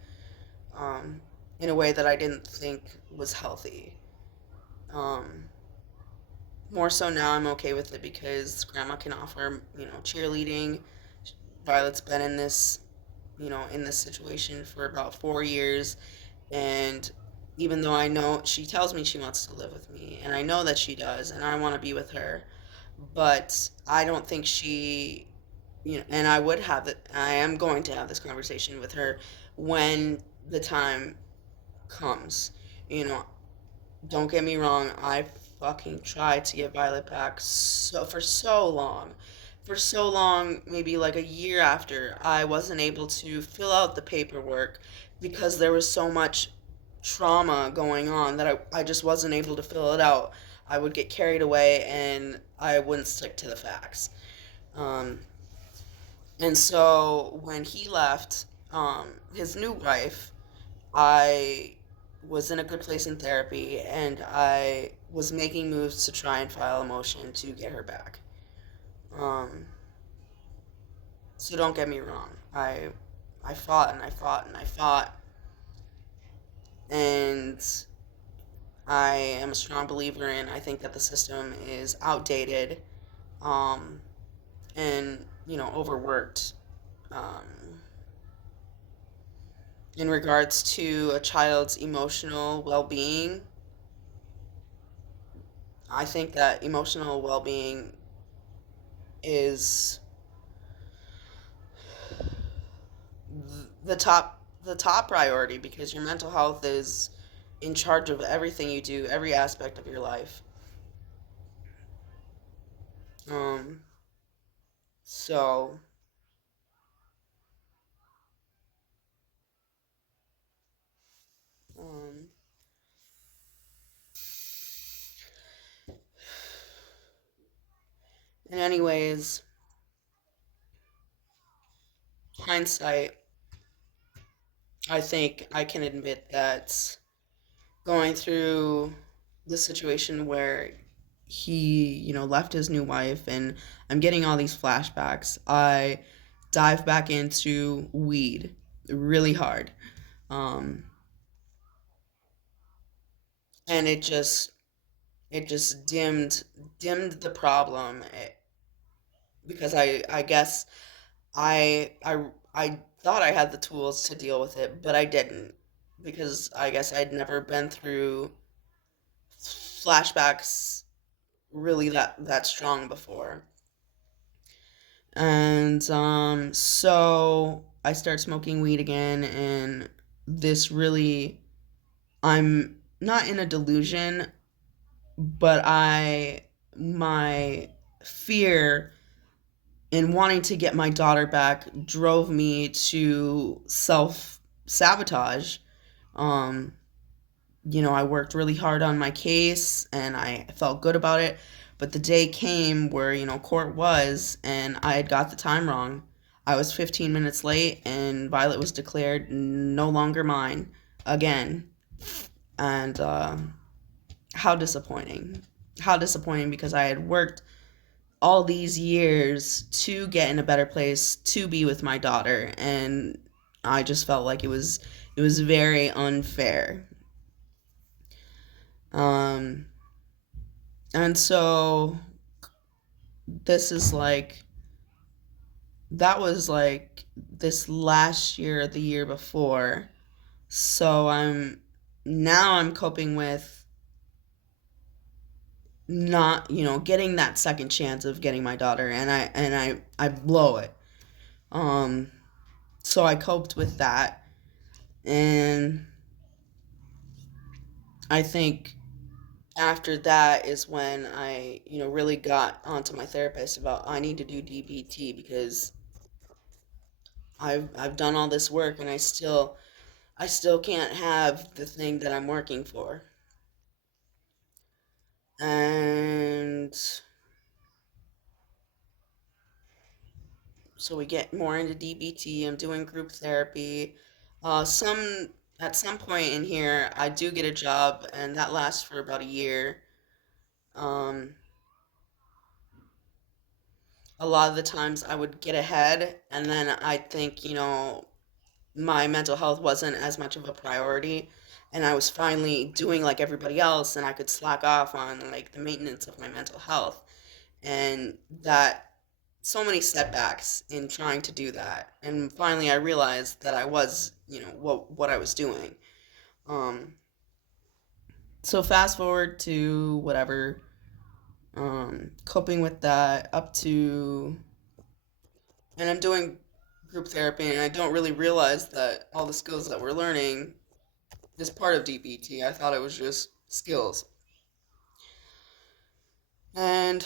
um, in a way that I didn't think was healthy. Um, More so now, I'm okay with it because grandma can offer, cheerleading. Violet's been in this situation for about 4 years. And even though I know she tells me she wants to live with me, and I know that she does, and I want to be with her, but I don't think and I am going to have this conversation with her when the time comes. You know, don't get me wrong, I fucking tried to get Violet back for so long. For so long, maybe like a year after, I wasn't able to fill out the paperwork because there was so much trauma going on that I just wasn't able to fill it out. I would get carried away and I wouldn't stick to the facts. Um, and so when he left, his new wife, I was in a good place in therapy and I was making moves to try and file a motion to get her back. Um, so don't get me wrong. I fought and I fought and I fought, and I am a strong believer in, I think that the system is outdated, um, and overworked, um, in regards to a child's emotional well-being. I think that emotional well-being is the top priority because your mental health is in charge of everything you do, every aspect of your life. Um, so Anyways, hindsight, I think I can admit that going through the situation where he, left his new wife and I'm getting all these flashbacks, I dive back into weed really hard. Um, and it just dimmed the problem because I guess I thought I had the tools to deal with it, but I didn't because I guess I'd never been through flashbacks really that strong before. And so I start smoking weed again, and this really, I'm not in a delusion, but my fear in wanting to get my daughter back drove me to self sabotage. Um, I worked really hard on my case and I felt good about it. But the day came where, court was, and I had got the time wrong. I was 15 minutes late, and Violet was declared no longer mine again. And how disappointing. How disappointing because I had worked all these years to get in a better place to be with my daughter, and I just felt like it was very unfair. Um and so this is like that was like this last year, the year before. So I'm coping with not, getting that second chance of getting my daughter, and I blow it. Um so I coped with that, and I think after that is when I, really got onto my therapist about I need to do DBT because I've done all this work and I still can't have the thing that I'm working for. And so we get more into DBT. I'm doing group therapy. Some At some point in here, I do get a job, and that lasts for about a year. Um, a lot of the times I would get ahead, and then I think, my mental health wasn't as much of a priority, and I was finally doing like everybody else, and I could slack off on like the maintenance of my mental health. And that so many setbacks in trying to do that. And finally I realized that I was, what I was doing. Um so fast forward to whatever, coping with that up to, and I'm doing group therapy, and I don't really realize that all the skills that we're learning is part of DBT. I thought it was just skills. And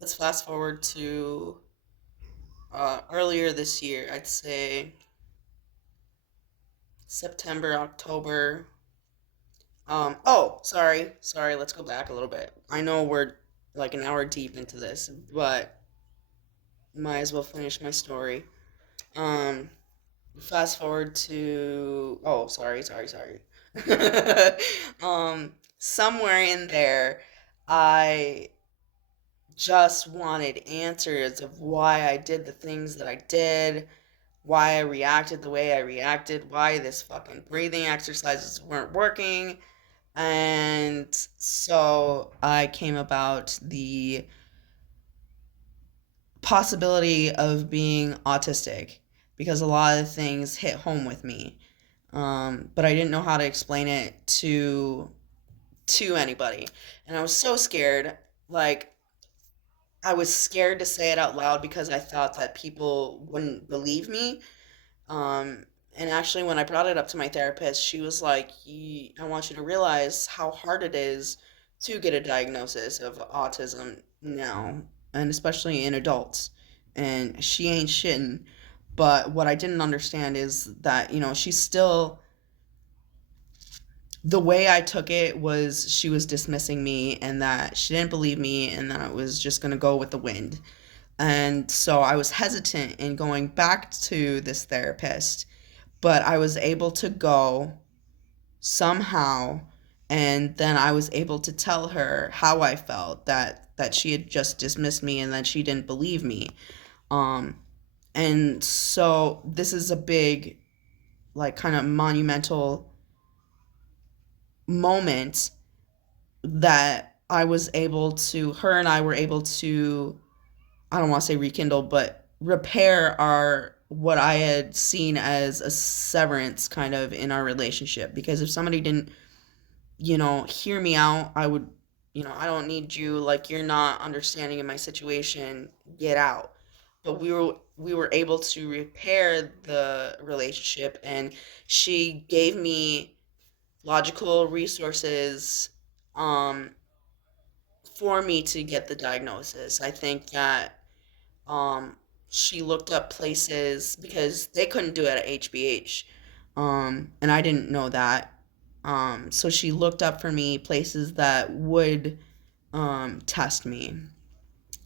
let's fast forward to earlier this year. I'd say September, October. Oh, sorry. Let's go back a little bit. I know we're like an hour deep into this, but might as well finish my story. Um, Fast forward to, oh, sorry. Somewhere in there, I just wanted answers of why I did the things that I did, why I reacted the way I reacted, why this fucking breathing exercises weren't working. And so I came about the possibility of being autistic because a lot of things hit home with me. But I didn't know how to explain it to anybody. And I was so scared. Like, I was scared to say it out loud because I thought that people wouldn't believe me. Um, and actually, when I brought it up to my therapist, she was like, I want you to realize how hard it is to get a diagnosis of autism now, and especially in adults. And she ain't shitting. But what I didn't understand is that, she's still the way I took it was she was dismissing me and that she didn't believe me and that I was just going to go with the wind. And so I was hesitant in going back to this therapist, but I was able to go somehow, and then I was able to tell her how I felt, that she had just dismissed me and that she didn't believe me. Um and so this is a big, like, kind of monumental moment that I was able to her and I were able to, I don't want to say rekindle, but repair our what I had seen as a severance kind of in our relationship. Because if somebody didn't, hear me out, I would, I don't need you, like, you're not understanding in my situation, get out. But we were able to repair the relationship, and she gave me logical resources um for me to get the diagnosis. I think that um she looked up places because they couldn't do it at HBH. And I didn't know that. So she looked up for me places that would test me.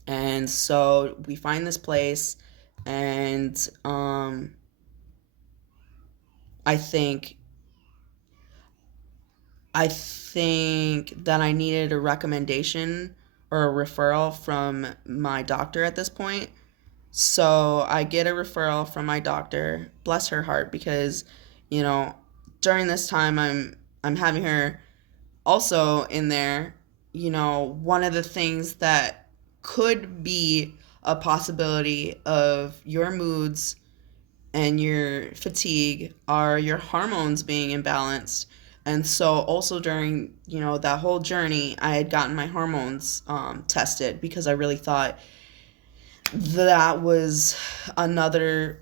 And so we find this place, and I think I think that I needed a recommendation or a referral from my doctor at this point. So I get a referral from my doctor, bless her heart, because, you know, during this time I'm having her also in there. One of the things that could be a possibility of your moods and your fatigue are your hormones being imbalanced. And so also during, that whole journey, I had gotten my hormones tested because I really thought that was another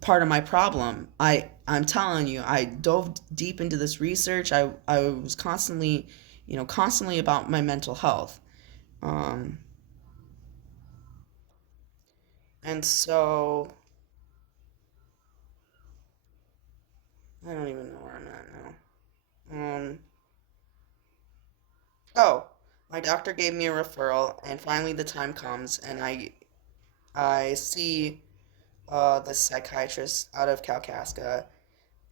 part of my problem. I'm telling you, I dove deep into this research. I was constantly, constantly about my mental health. Um, and so I don't even know where I'm at now. Oh, my doctor gave me a referral, and finally the time comes, and I see the psychiatrist out of Kalkaska,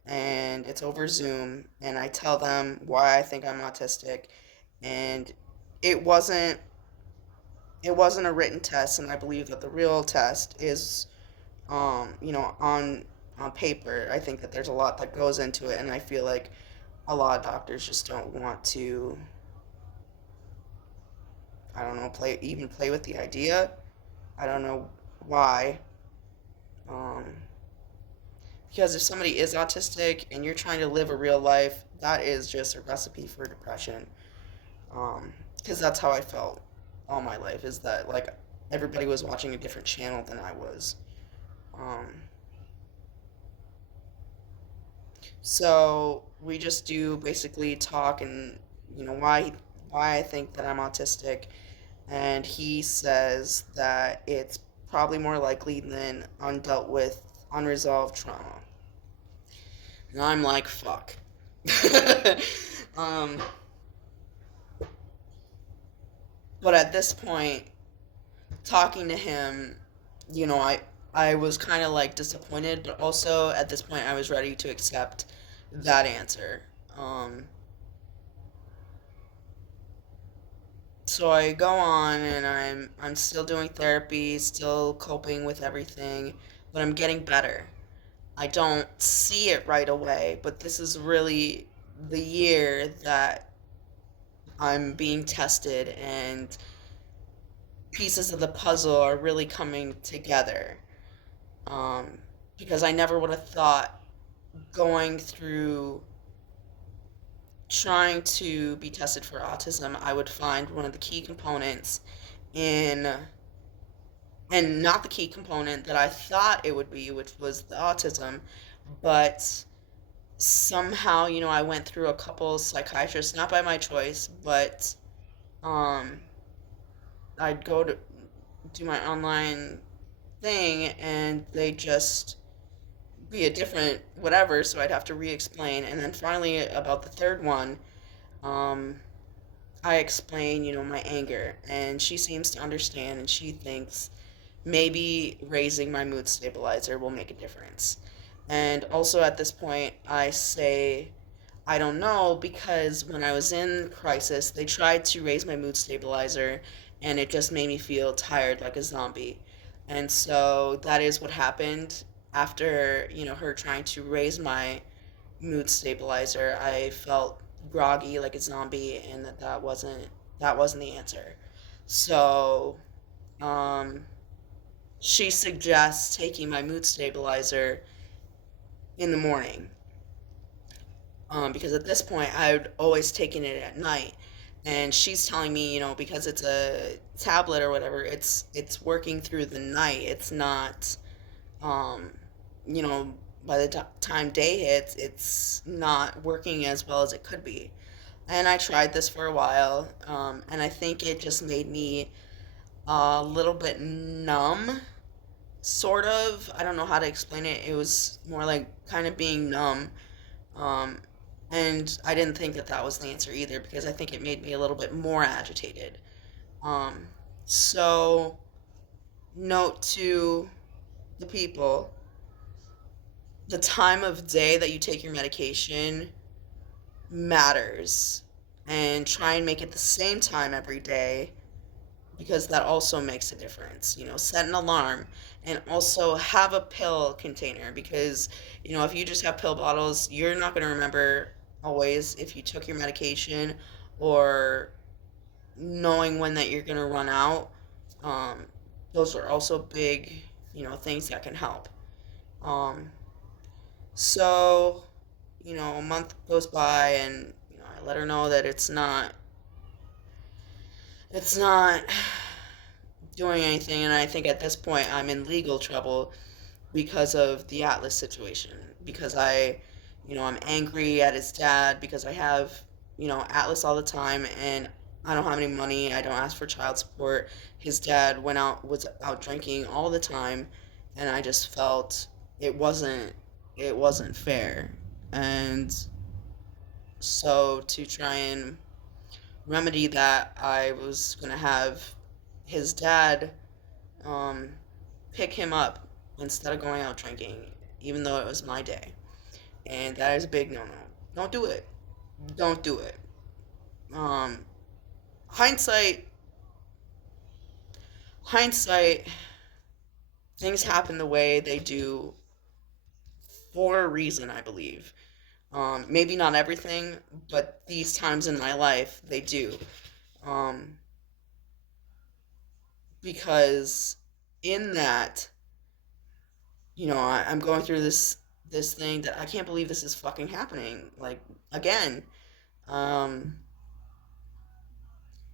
and it's over Zoom, and I tell them why I think I'm autistic, and it wasn't it wasn't a written test, and I believe that the real test is, on paper. I think that there's a lot that goes into it, and I feel like a lot of doctors just don't want to, I don't know, play with the idea. I don't know why. Um, because if somebody is autistic and you're trying to live a real life, that is just a recipe for depression. Because that's how I felt all my life, is that, like, everybody was watching a different channel than I was. Um, so we just do basically talk, and why I think that I'm autistic, and he says that it's probably more likely than undealt with unresolved trauma. And I'm like, fuck. um, but at this point, talking to him, I was kind of like disappointed, but also at this point I was ready to accept that answer. Um, so I go on, and I'm still doing therapy, still coping with everything, but I'm getting better. I don't see it right away, but this is really the year that I'm being tested, and pieces of the puzzle are really coming together. Um, because I never would have thought, going through trying to be tested for autism, I would find one of the key components in, and not the key component that I thought it would be, which was the autism, but somehow, I went through a couple psychiatrists, not by my choice, but um, I'd go to do my online thing, and they just be a different whatever, so I'd have to re-explain. And then finally, about the third one, um, I explain, my anger, and she seems to understand, and she thinks maybe raising my mood stabilizer will make a difference. And also at this point, I say, I don't know, because when I was in crisis, they tried to raise my mood stabilizer, and it just made me feel tired like a zombie. And so that is what happened after, her trying to raise my mood stabilizer. I felt groggy like a zombie, and that wasn't the answer. So, um, she suggests taking my mood stabilizer in the morning, because at this point I'd always taken it at night, and she's telling me, because it's a tablet or whatever, it's working through the night. It's not, um, you know, by the time day hits, it's not working as well as it could be. And I tried this for a while, and I think it just made me a little bit numb, sort of. I don't know how to explain it. It was more like kind of being numb. Um, and I didn't think that that was the answer either, because I think it made me a little bit more agitated. Um, so, note to the people, the time of day that you take your medication matters. And try and make it the same time every day, because that also makes a difference. Set an alarm, and also have a pill container, because, if you just have pill bottles, you're not going to remember always if you took your medication, or knowing when that you're going to run out. Um, those are also big, things that can help. Um, so, a month goes by, and, I let her know that it's not doing anything, and I think at this point I'm in legal trouble because of the Atlas situation. Because I'm angry at his dad, because I have, Atlas all the time, and I don't have any money. I don't ask for child support. His dad was out drinking all the time, and I just felt it wasn't it wasn't fair. And so, to try and remedy that, I was gonna have his dad, um, pick him up instead of going out drinking, even though it was my day. And that is a big no no. Don't do it. Don't do it. Um, hindsight, hindsight, things happen the way they do for a reason, I believe. Maybe not everything, but these times in my life, they do. Um, because in that, I'm going through this thing that I can't believe this is fucking happening. Like, again. Um,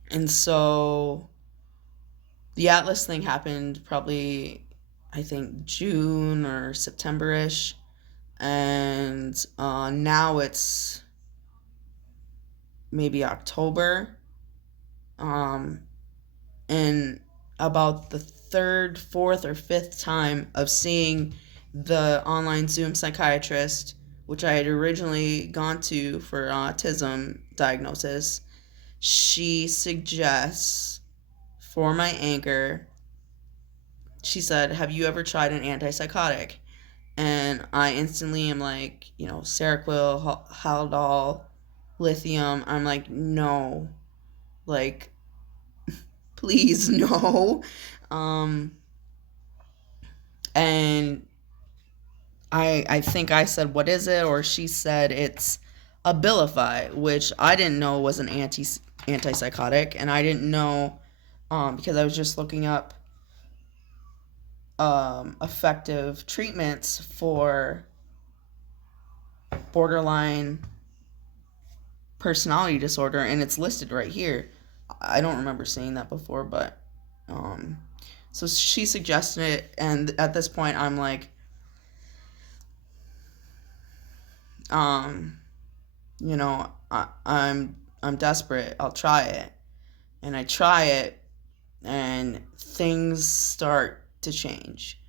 and so the Atlas thing happened probably, I think, June or September-ish. And now it's maybe October. Um, and about the third, fourth, or fifth time of seeing the online Zoom psychiatrist, which I had originally gone to for autism diagnosis, she suggests, for my anger, she said, "Have you ever tried an antipsychotic?" And I instantly am like, Seroquel, Haldol, lithium. I'm like, no, like, please, no. Um, and I think I said, what is it? Or she said it's Abilify, which I didn't know was an antipsychotic, and I didn't know, because I was just looking up effective treatments for borderline personality disorder, and it's listed right here. I don't remember seeing that before, but um, so she suggested it, and at this point, I'm like, um, I'm desperate. I'll try it, and I try it, and things start to change.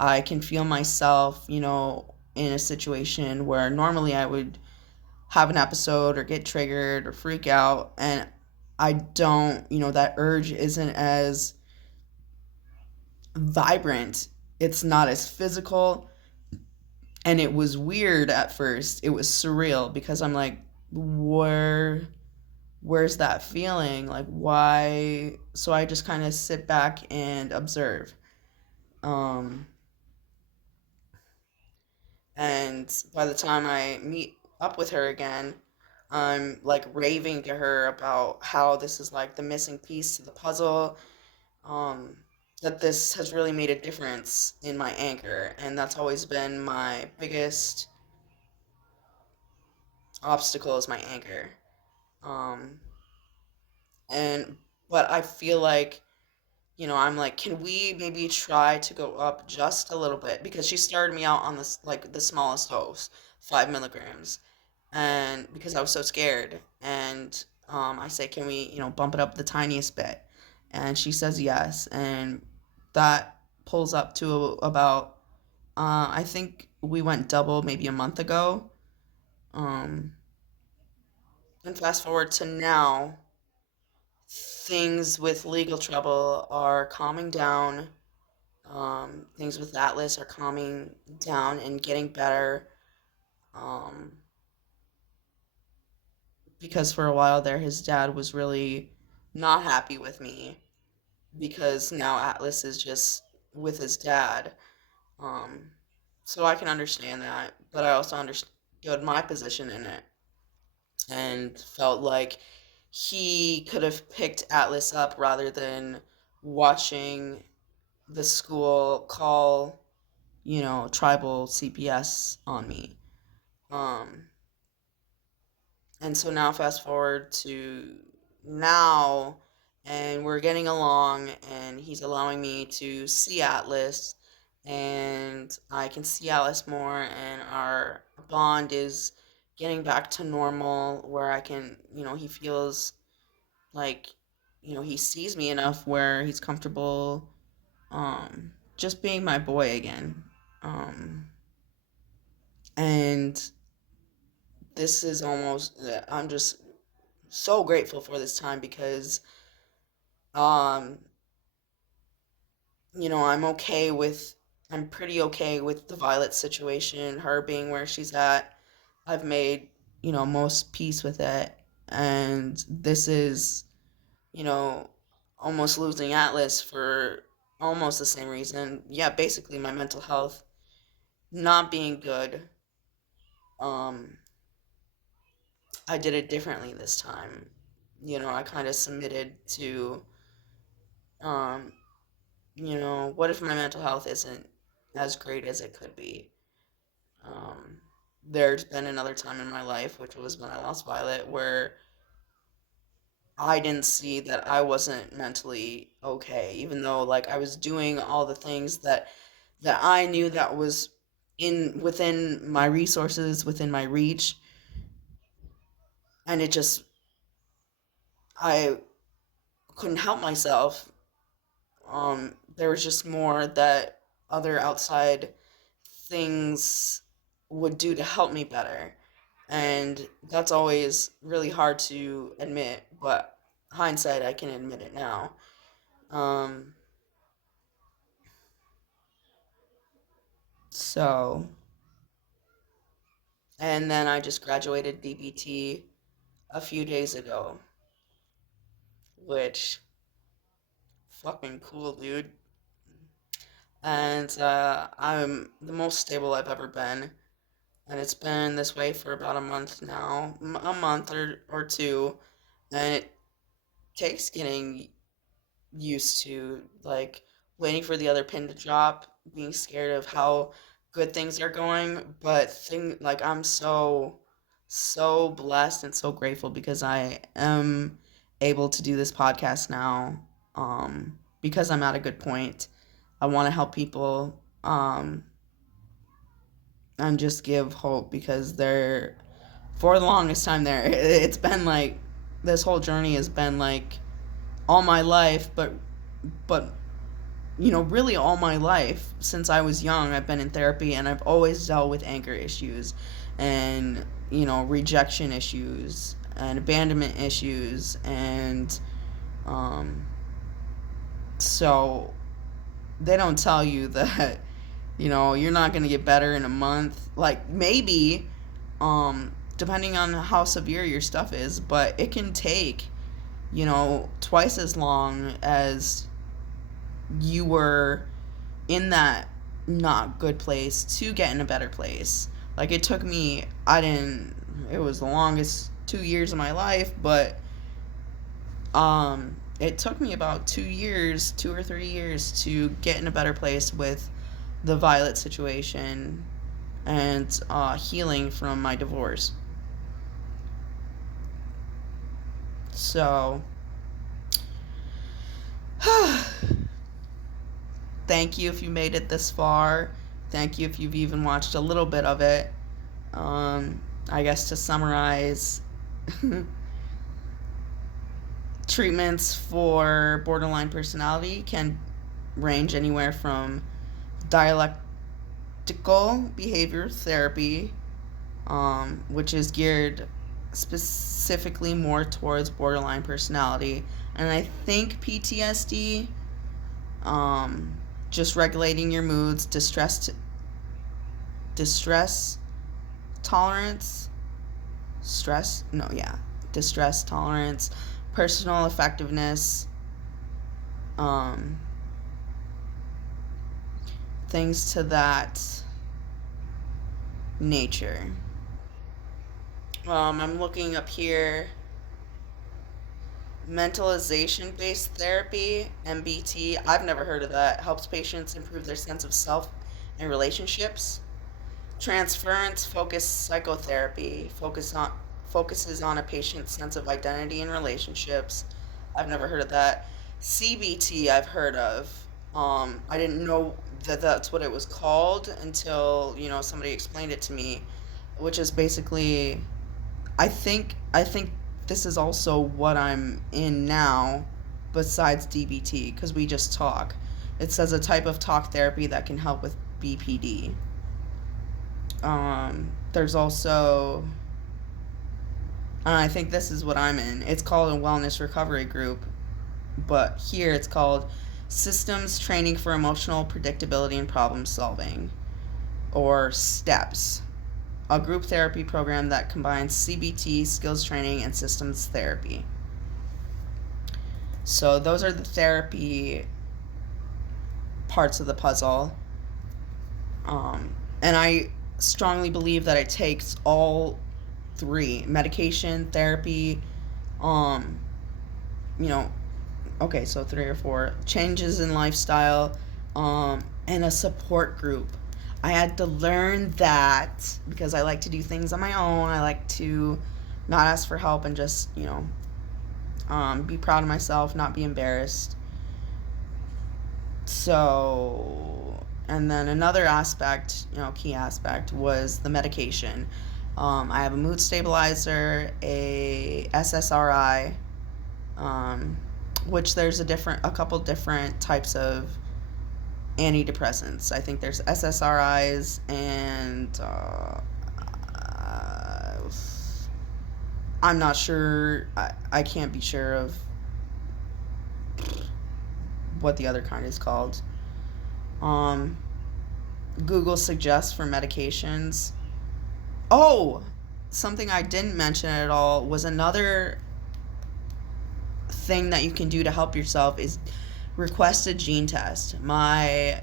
I can feel myself, in a situation where normally I would have an episode or get triggered or freak out, and I don't, that urge isn't as vibrant. It's not as physical. And it was weird at first. It was surreal because I'm like, where's that feeling? Like, why? So I just kind of sit back and observe. Um, and by the time I meet up with her again, I'm like raving to her about how this is like the missing piece to the puzzle. Um, that this has really made a difference in my anchor, and that's always been my biggest obstacle is my anchor. Um, and but I feel like, I'm like, can we maybe try to go up just a little bit? Because she started me out on this like the smallest dose, 5 milligrams, and because I was so scared, and I say, can we, bump it up the tiniest bit? And she says yes, and that pulls up to about, I think we went double maybe a month ago. Um, and fast forward to now, things with legal trouble are calming down. Things with Atlas are calming down and getting better. Um, because for a while there, his dad was really not happy with me because now Atlas is just with his dad. Um, so I can understand that, but I also understood my position in it and felt like he could have picked Atlas up rather than watching the school call, tribal CPS on me. Um, and so now fast forward to now, and we're getting along, and he's allowing me to see Atlas, and I can see Atlas more, and our bond is getting back to normal where I can, he feels like, he sees me enough where he's comfortable just being my boy again. Um, and this is almost, I'm just so grateful for this time because, um, I'm pretty okay with the Violet situation, her being where she's at. I've made, most peace with it. And this is, you know, almost losing Atlas for almost the same reason. Yeah, basically my mental health not being good. Um, I did it differently this time. I kind of submitted to, um, what if my mental health isn't as great as it could be? Um, there's been another time in my life, which was when I lost Violet, where I didn't see that I wasn't mentally okay, even though like I was doing all the things that I knew that was in within my resources, within my reach, and it just I couldn't help myself. There was just more that other outside things would do to help me better. And that's always really hard to admit, but hindsight, I can admit it now. Um, so, and then I just graduated DBT a few days ago, which fucking cool, dude. And I'm the most stable I've ever been. And it's been this way for about a month now, a month or two. And it takes getting used to like waiting for the other pin to drop, being scared of how good things are going, but I'm so blessed and so grateful because I am able to do this podcast now. Because I'm at a good point. I want to help people and just give hope because they're for the longest time there. It's been like this whole journey has been like all my life, but really all my life since I was young, I've been in therapy and I've always dealt with anger issues and, rejection issues and abandonment issues. And um, so they don't tell you that, you're not going to get better in a month. Like, maybe, depending on how severe your stuff is, but it can take, twice as long as you were in that not good place to get in a better place. Like, it took me, it was the longest 2 years of my life, but it took me about 2 years, 2 or 3 years to get in a better place with the Violet situation and healing from my divorce. So, thank you if you made it this far. Thank you if you've even watched a little bit of it. I guess to summarize, treatments for borderline personality can range anywhere from dialectical behavior therapy, which is geared specifically more towards borderline personality, and I think PTSD, just regulating your moods, distress tolerance, distress tolerance, personal effectiveness, um, things to that nature. I'm looking up here. Mentalization based therapy, MBT. I've never heard of that. Helps patients improve their sense of self and relationships. Transference focused psychotherapy focuses on a patient's sense of identity and relationships. I've never heard of that. CBT I've heard of. I didn't know that that's what it was called until somebody explained it to me, which is basically, I think this is also what I'm in now, besides DBT, because we just talk. It says a type of talk therapy that can help with BPD. There's also, I think this is what I'm in. It's called a wellness recovery group, but here it's called Systems Training for Emotional Predictability and Problem Solving, or STEPS, a group therapy program that combines CBT, skills training, and systems therapy. So those are the therapy parts of the puzzle. And I strongly believe that it takes all three: medication, therapy, um, you know, okay, so three or four changes in lifestyle, and a support group. I had to learn that because I like to do things on my own. I like to not ask for help and just, be proud of myself, not be embarrassed. So, and then another aspect, key aspect was the medication. I have a mood stabilizer, a SSRI, um, which there's a couple different types of antidepressants. I think there's SSRIs and I'm not sure. I can't be sure of what the other kind is called. Um, Google suggests for medications. Oh, something I didn't mention at all was another thing that you can do to help yourself is request a gene test. My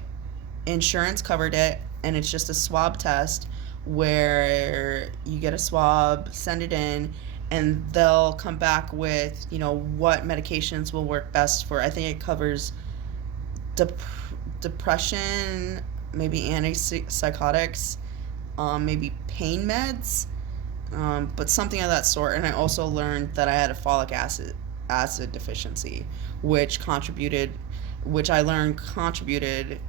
insurance covered it, and it's just a swab test where you get a swab, send it in, and they'll come back with, what medications will work best for. I think it covers dep- depression, maybe antipsychotics, maybe pain meds, but something of that sort. And I also learned that I had a folic acid deficiency, which contributed, which I learned contributed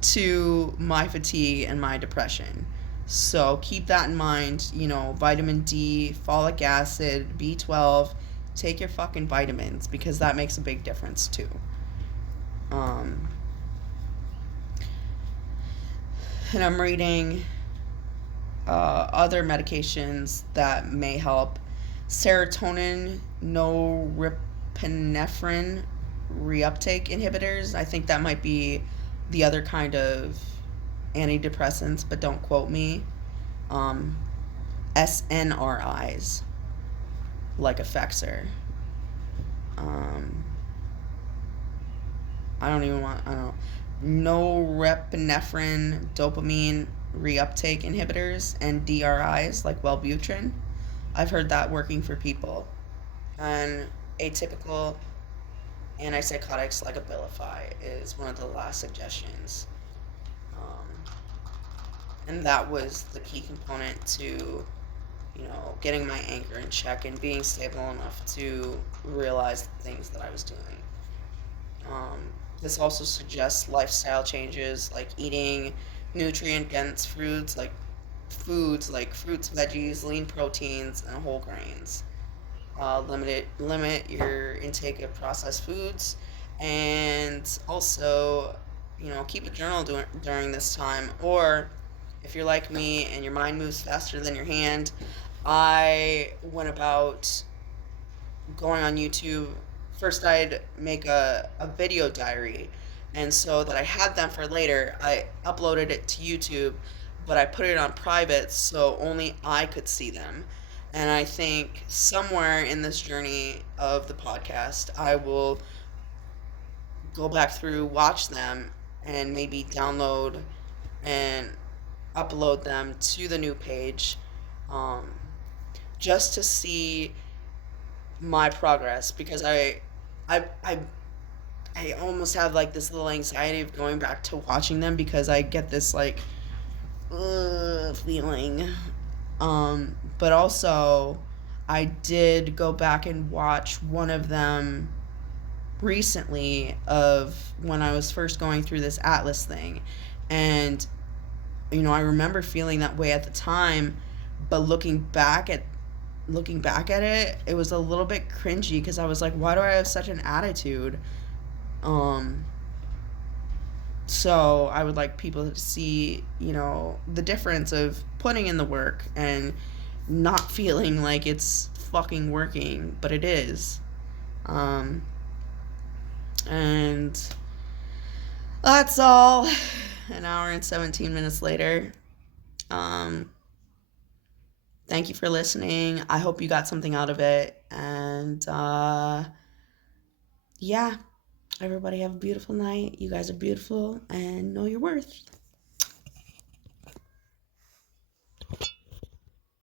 to my fatigue and my depression. So keep that in mind. Vitamin D, folic acid, B12, take your fucking vitamins, because that makes a big difference too. Um, and I'm reading other medications that may help. Serotonin norepinephrine reuptake inhibitors. I think that might be the other kind of antidepressants, but don't quote me. Um, SNRIs, like Effexor. Um, I don't even want, I don't know. Norepinephrine dopamine reuptake inhibitors and DRIs, like Wellbutrin. I've heard that working for people. And atypical antipsychotics like Abilify is one of the last suggestions. Um, and that was the key component to, getting my anger in check and being stable enough to realize the things that I was doing. Um, this also suggests lifestyle changes like eating nutrient dense foods like fruits, veggies, lean proteins, and whole grains. Limit your intake of processed foods, and also, keep a journal during this time. Or if you're like me and your mind moves faster than your hand, I went about going on YouTube. First, I'd make a video diary. And so that I had them for later, I uploaded it to YouTube, but I put it on private so only I could see them. And I think somewhere in this journey of the podcast, I will go back through, watch them, and maybe download and upload them to the new page, um, just to see my progress, because I, I, I almost have like this little anxiety of going back to watching them, because I get this like feeling. But also, I did go back and watch one of them recently, of when I was first going through this Atlas thing, and I remember feeling that way at the time, but looking back at it, it was a little bit cringy, because I was like, why do I have such an attitude? Um, so I would like people to see, the difference of putting in the work and not feeling like it's fucking working, but it is. Um, and that's all. An hour and 17 minutes later. Um, Thank you for listening. I hope you got something out of it. And yeah, everybody have a beautiful night. You guys are beautiful and know your worth.